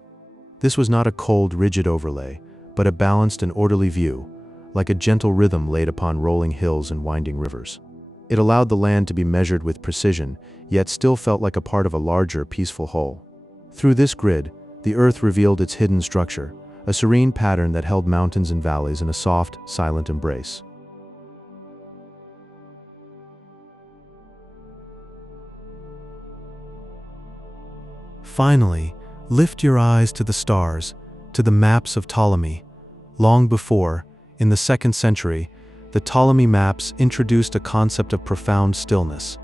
This was not a cold, rigid overlay, but a balanced and orderly view, like a gentle rhythm laid upon rolling hills and winding rivers. It allowed the land to be measured with precision, yet still felt like a part of a larger, peaceful whole. Through this grid, the Earth revealed its hidden structure, a serene pattern that held mountains and valleys in a soft, silent embrace. Finally, lift your eyes to the stars, to the maps of Ptolemy. Long before, in the 2nd century, the Ptolemy maps introduced a concept of profound stillness.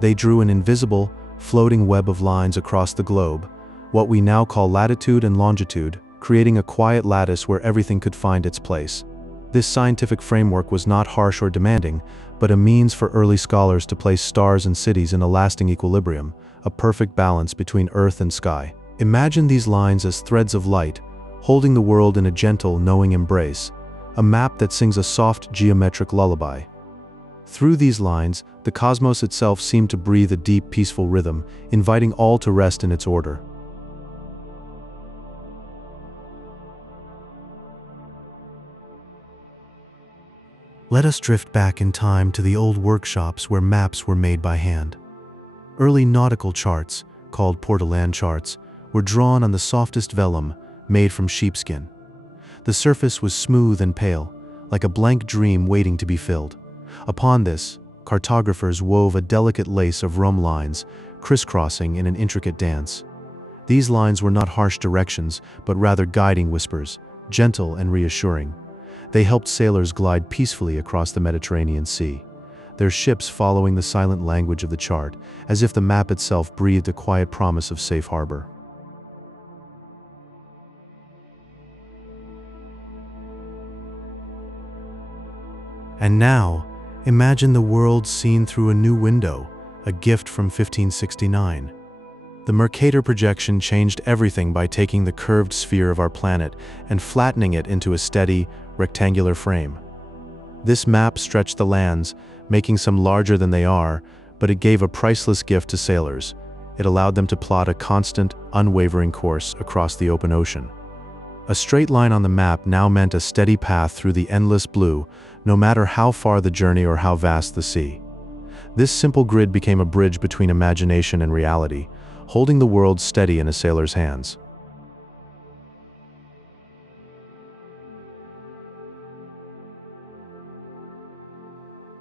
They drew an invisible, floating web of lines across the globe, what we now call latitude and longitude, creating a quiet lattice where everything could find its place. This scientific framework was not harsh or demanding, but a means for early scholars to place stars and cities in a lasting equilibrium, a perfect balance between earth and sky. Imagine these lines as threads of light, holding the world in a gentle, knowing embrace, a map that sings a soft, geometric lullaby. Through these lines, the cosmos itself seemed to breathe a deep, peaceful rhythm, inviting all to rest in its order. Let us drift back in time to the old workshops where maps were made by hand. Early nautical charts, called Portolan charts, were drawn on the softest vellum, made from sheepskin. The surface was smooth and pale, like a blank dream waiting to be filled. Upon this, cartographers wove a delicate lace of rum lines, crisscrossing in an intricate dance. These lines were not harsh directions, but rather guiding whispers, gentle and reassuring. They helped sailors glide peacefully across the Mediterranean Sea, their ships following the silent language of the chart, as if the map itself breathed a quiet promise of safe harbor. And now, imagine the world seen through a new window, a gift from 1569. The Mercator projection changed everything by taking the curved sphere of our planet and flattening it into a steady, rectangular frame. This map stretched the lands, making some larger than they are, but it gave a priceless gift to sailors. It allowed them to plot a constant, unwavering course across the open ocean. A straight line on the map now meant a steady path through the endless blue, no matter how far the journey or how vast the sea. This simple grid became a bridge between imagination and reality, holding the world steady in a sailor's hands.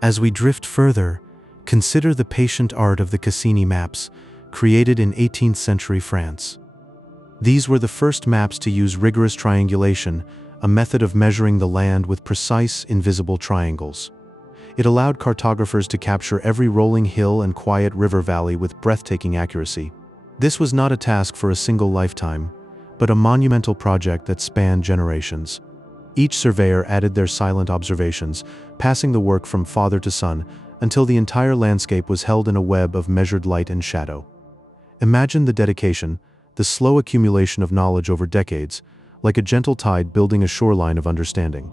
As we drift further, consider the patient art of the Cassini maps, created in 18th century France. These were the first maps to use rigorous triangulation, a method of measuring the land with precise, invisible triangles. It allowed cartographers to capture every rolling hill and quiet river valley with breathtaking accuracy. This was not a task for a single lifetime, but a monumental project that spanned generations. Each surveyor added their silent observations, passing the work from father to son, until the entire landscape was held in a web of measured light and shadow. Imagine the dedication, the slow accumulation of knowledge over decades, like a gentle tide building a shoreline of understanding.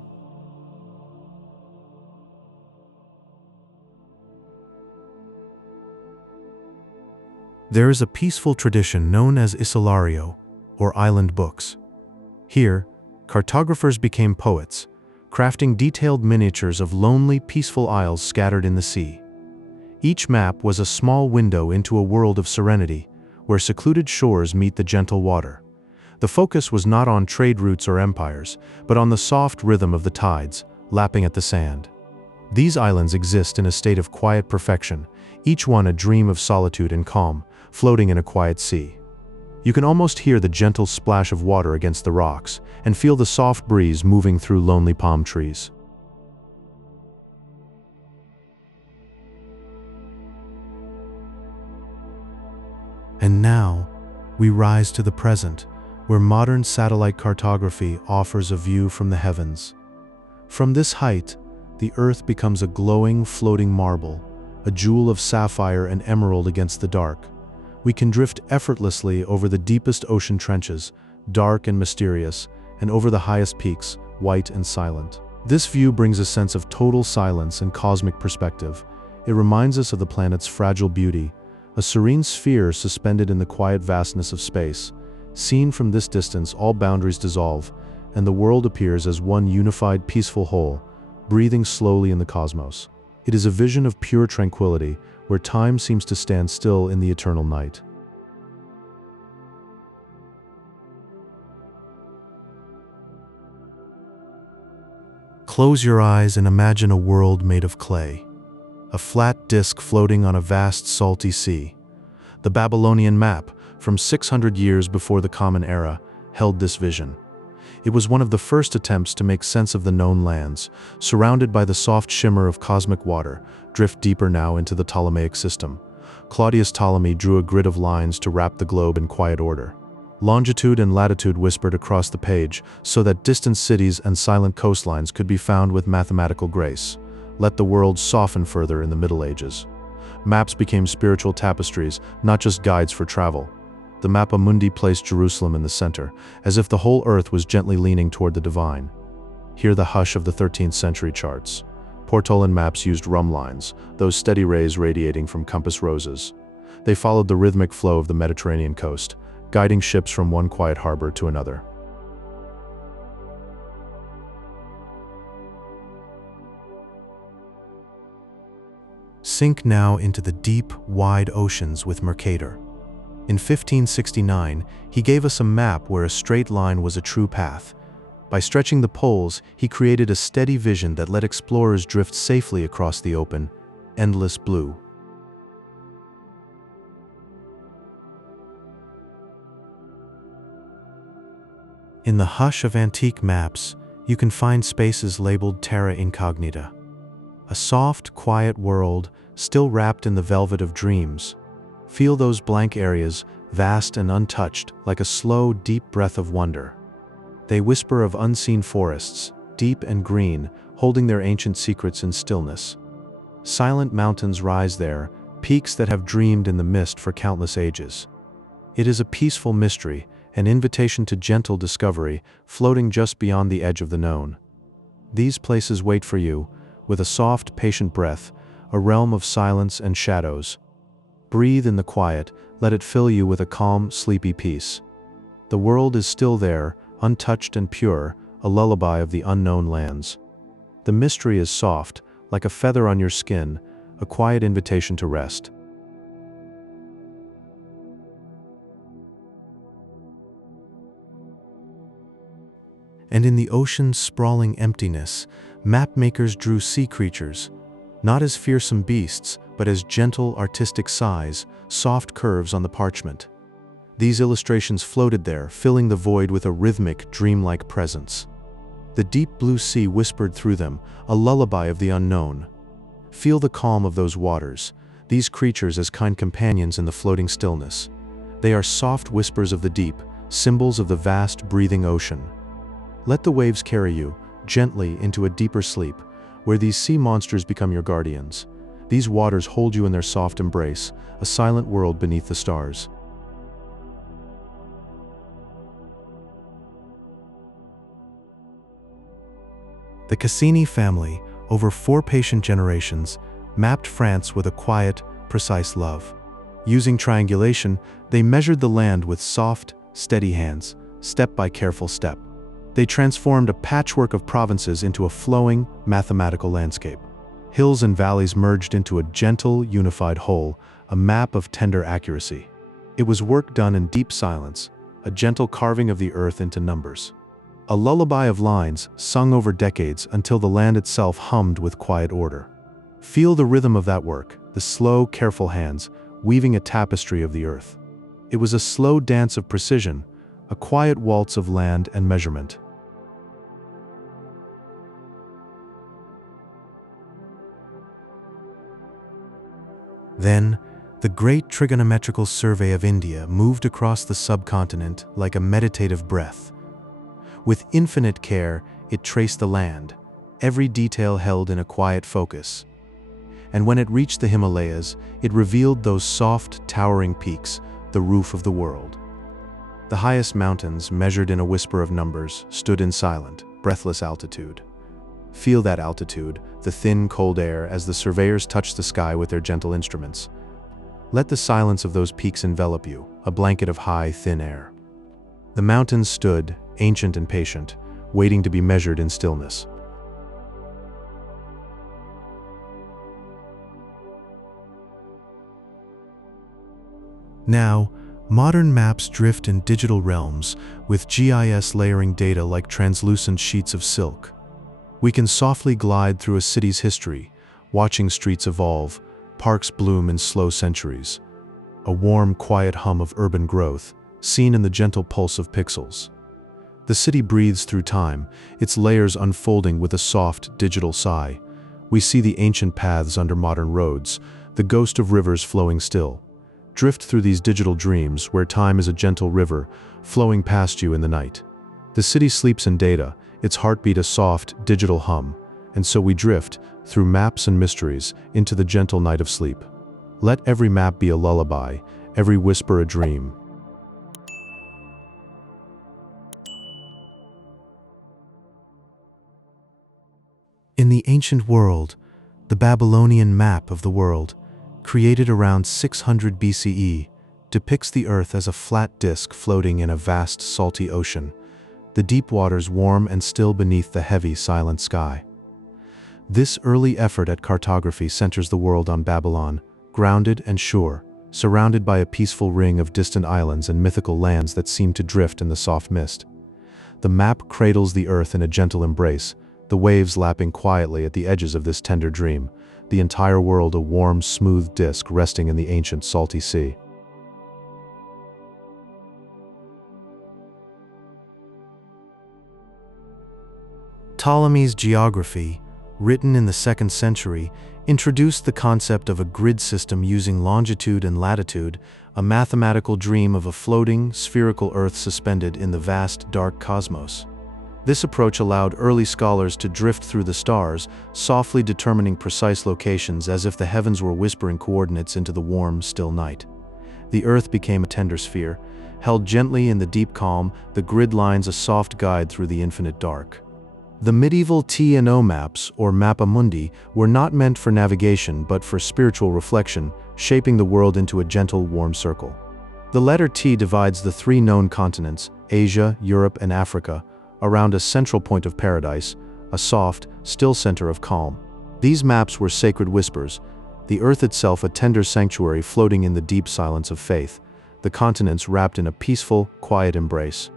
There is a peaceful tradition known as Isolario, or island books. Here, cartographers became poets, crafting detailed miniatures of lonely, peaceful isles scattered in the sea. Each map was a small window into a world of serenity, where secluded shores meet the gentle water. The focus was not on trade routes or empires, but on the soft rhythm of the tides, lapping at the sand. These islands exist in a state of quiet perfection, each one a dream of solitude and calm, floating in a quiet sea. You can almost hear the gentle splash of water against the rocks, and feel the soft breeze moving through lonely palm trees. And now, we rise to the present, where modern satellite cartography offers a view from the heavens. From this height, the Earth becomes a glowing, floating marble, a jewel of sapphire and emerald against the dark. We can drift effortlessly over the deepest ocean trenches, dark and mysterious, and over the highest peaks, white and silent. This view brings a sense of total silence and cosmic perspective. It reminds us of the planet's fragile beauty, a serene sphere suspended in the quiet vastness of space. Seen from this distance, all boundaries dissolve, and the world appears as one unified, peaceful whole, breathing slowly in the cosmos. It is a vision of pure tranquility, where time seems to stand still in the eternal night. Close your eyes and imagine a world made of clay, a flat disk floating on a vast salty sea. The Babylonian map, from 600 years before the Common Era, held this vision. It was one of the first attempts to make sense of the known lands, surrounded by the soft shimmer of cosmic water, drift deeper now into the Ptolemaic system. Claudius Ptolemy drew a grid of lines to wrap the globe in quiet order. Longitude and latitude whispered across the page so that distant cities and silent coastlines could be found with mathematical grace. Let the world soften further in the Middle Ages. Maps became spiritual tapestries, not just guides for travel. The Mappa Mundi placed Jerusalem in the center, as if the whole earth was gently leaning toward the divine. Hear the hush of the 13th century charts. Portolan maps used rum lines, those steady rays radiating from compass roses. They followed the rhythmic flow of the Mediterranean coast, guiding ships from one quiet harbor to another. Sink now into the deep, wide oceans with Mercator. In 1569, he gave us a map where a straight line was a true path. By stretching the poles, he created a steady vision that let explorers drift safely across the open, endless blue. In the hush of antique maps, you can find spaces labeled terra incognita. A soft, quiet world, still wrapped in the velvet of dreams. Feel those blank areas, vast and untouched, like a slow, deep breath of wonder. They whisper of unseen forests, deep and green, holding their ancient secrets in stillness. Silent mountains rise there, peaks that have dreamed in the mist for countless ages. It is a peaceful mystery, an invitation to gentle discovery, floating just beyond the edge of the known. These places wait for you, with a soft, patient breath, a realm of silence and shadows. Breathe in the quiet, let it fill you with a calm, sleepy peace. The world is still there, untouched and pure, a lullaby of the unknown lands. The mystery is soft, like a feather on your skin, a quiet invitation to rest. And in the ocean's sprawling emptiness, mapmakers drew sea creatures, not as fearsome beasts, but as gentle, artistic sighs, soft curves on the parchment. These illustrations floated there, filling the void with a rhythmic, dreamlike presence. The deep blue sea whispered through them, a lullaby of the unknown. Feel the calm of those waters, these creatures as kind companions in the floating stillness. They are soft whispers of the deep, symbols of the vast, breathing ocean. Let the waves carry you, gently, into a deeper sleep, where these sea monsters become your guardians. These waters hold you in their soft embrace, a silent world beneath the stars. The Cassini family, over 4 patient generations, mapped France with a quiet, precise love. Using triangulation, they measured the land with soft, steady hands, step by careful step. They transformed a patchwork of provinces into a flowing, mathematical landscape. Hills and valleys merged into a gentle, unified whole, a map of tender accuracy. It was work done in deep silence, a gentle carving of the earth into numbers. A lullaby of lines sung over decades until the land itself hummed with quiet order. Feel the rhythm of that work, the slow, careful hands, weaving a tapestry of the earth. It was a slow dance of precision, a quiet waltz of land and measurement. Then, the great trigonometrical survey of India moved across the subcontinent like a meditative breath. With infinite care, it traced the land, every detail held in a quiet focus. And when it reached the Himalayas, it revealed those soft, towering peaks, the roof of the world. The highest mountains, measured in a whisper of numbers, stood in silent, breathless altitude. Feel that altitude, the thin, cold air, as the surveyors touched the sky with their gentle instruments. Let the silence of those peaks envelop you, a blanket of high, thin air. The mountains stood, ancient and patient, waiting to be measured in stillness. Now, modern maps drift in digital realms, with GIS layering data like translucent sheets of silk. We can softly glide through a city's history, watching streets evolve, parks bloom in slow centuries. A warm, quiet hum of urban growth, seen in the gentle pulse of pixels. The city breathes through time, its layers unfolding with a soft, digital sigh. We see the ancient paths under modern roads, the ghost of rivers flowing still. Drift through these digital dreams where time is a gentle river, flowing past you in the night. The city sleeps in data, its heartbeat a soft, digital hum, and so we drift, through maps and mysteries, into the gentle night of sleep. Let every map be a lullaby, every whisper a dream. In the ancient world, the Babylonian map of the world, created around 600 BCE, depicts the Earth as a flat disk floating in a vast, salty ocean, the deep waters warm and still beneath the heavy, silent sky. This early effort at cartography centers the world on Babylon, grounded and sure, surrounded by a peaceful ring of distant islands and mythical lands that seem to drift in the soft mist. The map cradles the Earth in a gentle embrace, the waves lapping quietly at the edges of this tender dream, the entire world a warm, smooth disk resting in the ancient salty sea. Ptolemy's geography, written in the 2nd century, introduced the concept of a grid system using longitude and latitude, a mathematical dream of a floating, spherical Earth suspended in the vast, dark cosmos. This approach allowed early scholars to drift through the stars, softly determining precise locations as if the heavens were whispering coordinates into the warm, still night. The Earth became a tender sphere. Held gently in the deep calm, the grid lines a soft guide through the infinite dark. The medieval T&O maps, or Mappa Mundi, were not meant for navigation but for spiritual reflection, shaping the world into a gentle, warm circle. The letter T divides the 3 known continents, Asia, Europe, and Africa, around a central point of paradise, a soft, still center of calm. These maps were sacred whispers, the Earth itself a tender sanctuary floating in the deep silence of faith, the continents wrapped in a peaceful, quiet embrace.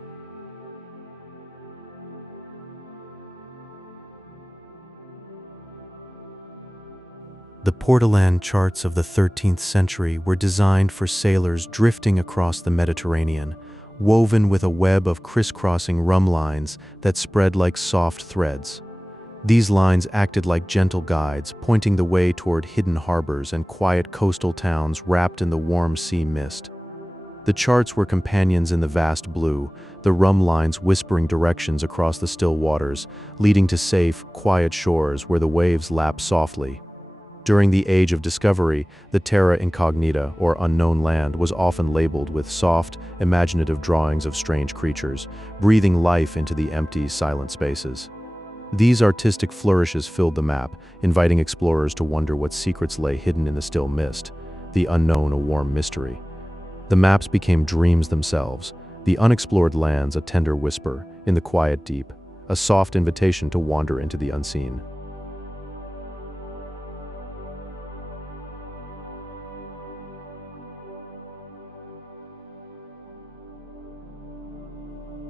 The Portolan charts of the 13th century were designed for sailors drifting across the Mediterranean, woven with a web of crisscrossing rum lines that spread like soft threads. These lines acted like gentle guides, pointing the way toward hidden harbors and quiet coastal towns wrapped in the warm sea mist. The charts were companions in the vast blue, the rum lines whispering directions across the still waters, leading to safe, quiet shores where the waves lap softly. During the Age of Discovery, the terra incognita, or unknown land, was often labeled with soft, imaginative drawings of strange creatures, breathing life into the empty, silent spaces. These artistic flourishes filled the map, inviting explorers to wonder what secrets lay hidden in the still mist, the unknown a warm mystery. The maps became dreams themselves, the unexplored lands a tender whisper, in the quiet deep, a soft invitation to wander into the unseen.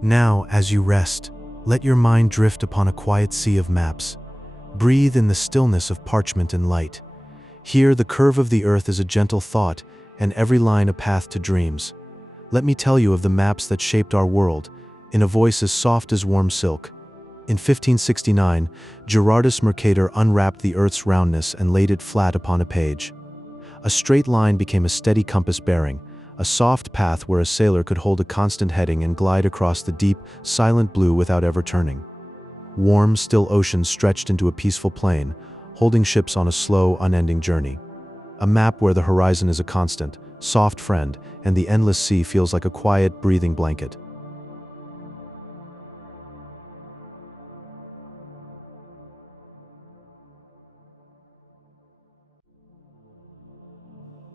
Now, as you rest, let your mind drift upon a quiet sea of maps. Breathe in the stillness of parchment and light. Here, the curve of the Earth is a gentle thought, and every line a path to dreams. Let me tell you of the maps that shaped our world, in a voice as soft as warm silk. In 1569, Gerardus Mercator unwrapped the Earth's roundness and laid it flat upon a page. A straight line became a steady compass bearing, a soft path where a sailor could hold a constant heading and glide across the deep, silent blue without ever turning. Warm, still oceans stretched into a peaceful plain, holding ships on a slow, unending journey. A map where the horizon is a constant, soft friend, and the endless sea feels like a quiet, breathing blanket.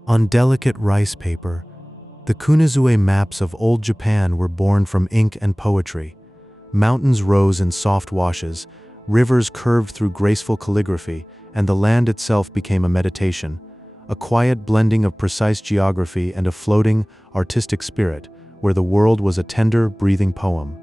On delicate rice paper, the Kunizue maps of old Japan were born from ink and poetry. Mountains rose in soft washes, rivers curved through graceful calligraphy, and the land itself became a meditation, a quiet blending of precise geography and a floating, artistic spirit, where the world was a tender, breathing poem.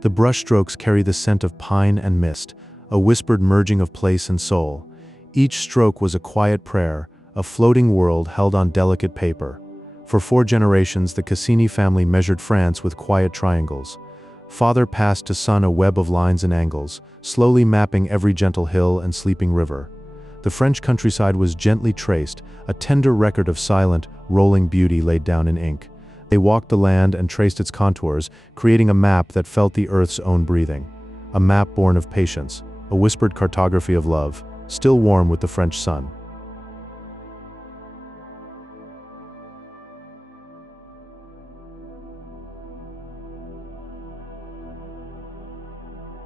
The brushstrokes carry the scent of pine and mist, a whispered merging of place and soul. Each stroke was a quiet prayer, a floating world held on delicate paper. For 4 generations, the Cassini family measured France with quiet triangles. Father passed to son a web of lines and angles, slowly mapping every gentle hill and sleeping river. The French countryside was gently traced, a tender record of silent, rolling beauty laid down in ink. They walked the land and traced its contours, creating a map that felt the earth's own breathing. A map born of patience, a whispered cartography of love, still warm with the French sun.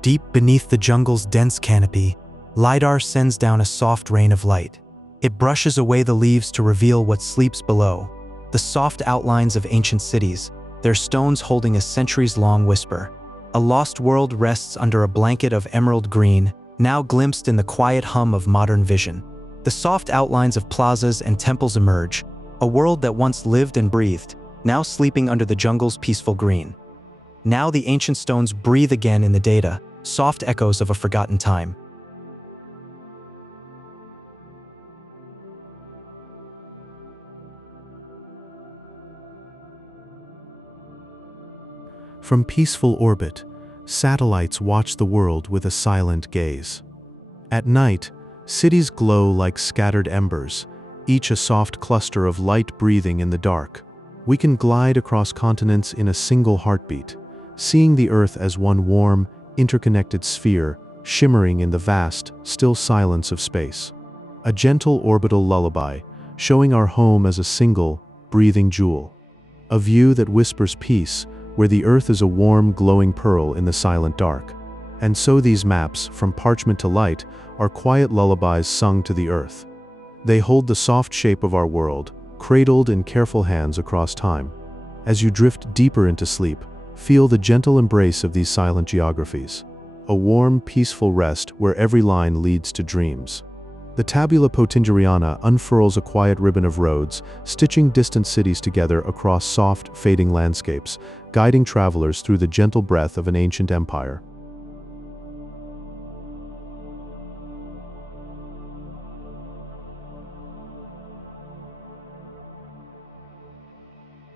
Deep beneath the jungle's dense canopy, LiDAR sends down a soft rain of light. It brushes away the leaves to reveal what sleeps below, the soft outlines of ancient cities, their stones holding a centuries-long whisper. A lost world rests under a blanket of emerald green, now glimpsed in the quiet hum of modern vision. The soft outlines of plazas and temples emerge, a world that once lived and breathed, now sleeping under the jungle's peaceful green. Now the ancient stones breathe again in the data, soft echoes of a forgotten time. From peaceful orbit, satellites watch the world with a silent gaze. At night, cities glow like scattered embers, each a soft cluster of light breathing in the dark. We can glide across continents in a single heartbeat, seeing the Earth as one warm, interconnected sphere, shimmering in the vast, still silence of space. A gentle orbital lullaby, showing our home as a single, breathing jewel. A view that whispers peace, where the Earth is a warm, glowing pearl in the silent dark. And so these maps, from parchment to light, are quiet lullabies sung to the Earth. They hold the soft shape of our world, cradled in careful hands across time. As you drift deeper into sleep, feel the gentle embrace of these silent geographies. A warm, peaceful rest where every line leads to dreams. The tabula pottingeriana unfurls a quiet ribbon of roads, stitching distant cities together across soft, fading landscapes, guiding travelers through the gentle breath of an ancient empire.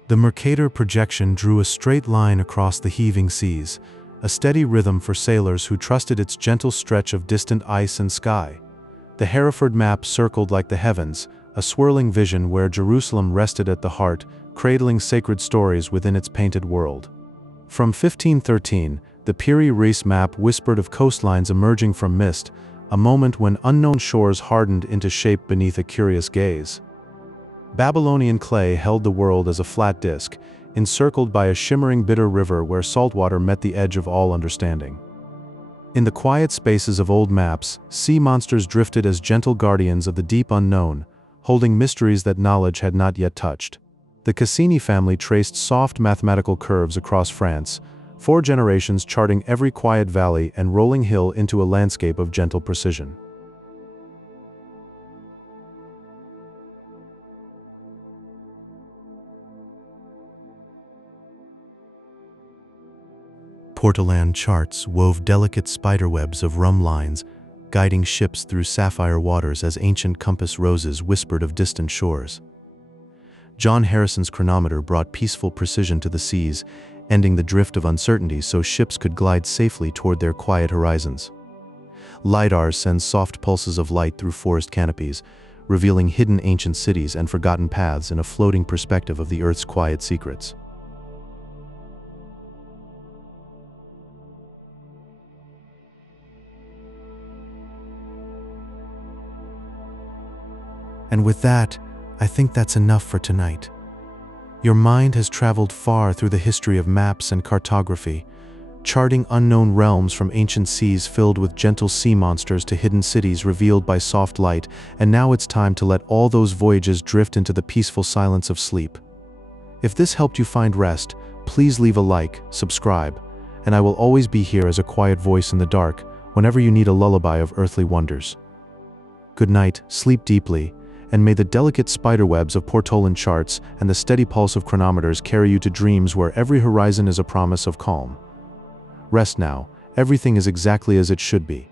The Mercator projection drew a straight line across the heaving seas, a steady rhythm for sailors who trusted its gentle stretch of distant ice and sky. The Hereford map circled like the heavens, a swirling vision where Jerusalem rested at the heart, cradling sacred stories within its painted world. From 1513, the Piri Reis map whispered of coastlines emerging from mist, a moment when unknown shores hardened into shape beneath a curious gaze. Babylonian clay held the world as a flat disk, encircled by a shimmering bitter river where saltwater met the edge of all understanding. In the quiet spaces of old maps, sea monsters drifted as gentle guardians of the deep unknown, holding mysteries that knowledge had not yet touched. The Cassini family traced soft mathematical curves across France, 4 generations charting every quiet valley and rolling hill into a landscape of gentle precision. Portolan charts wove delicate spiderwebs of rum lines, guiding ships through sapphire waters as ancient compass roses whispered of distant shores. John Harrison's chronometer brought peaceful precision to the seas, ending the drift of uncertainty so ships could glide safely toward their quiet horizons. LiDAR sends soft pulses of light through forest canopies, revealing hidden ancient cities and forgotten paths in a floating perspective of the Earth's quiet secrets. And with that, I think that's enough for tonight. Your mind has traveled far through the history of maps and cartography, charting unknown realms from ancient seas filled with gentle sea monsters to hidden cities revealed by soft light, and now it's time to let all those voyages drift into the peaceful silence of sleep. If this helped you find rest, please leave a like, subscribe, and I will always be here as a quiet voice in the dark whenever you need a lullaby of earthly wonders. Good night, sleep deeply, and may the delicate spiderwebs of Portolan charts and the steady pulse of chronometers carry you to dreams where every horizon is a promise of calm. Rest now, everything is exactly as it should be.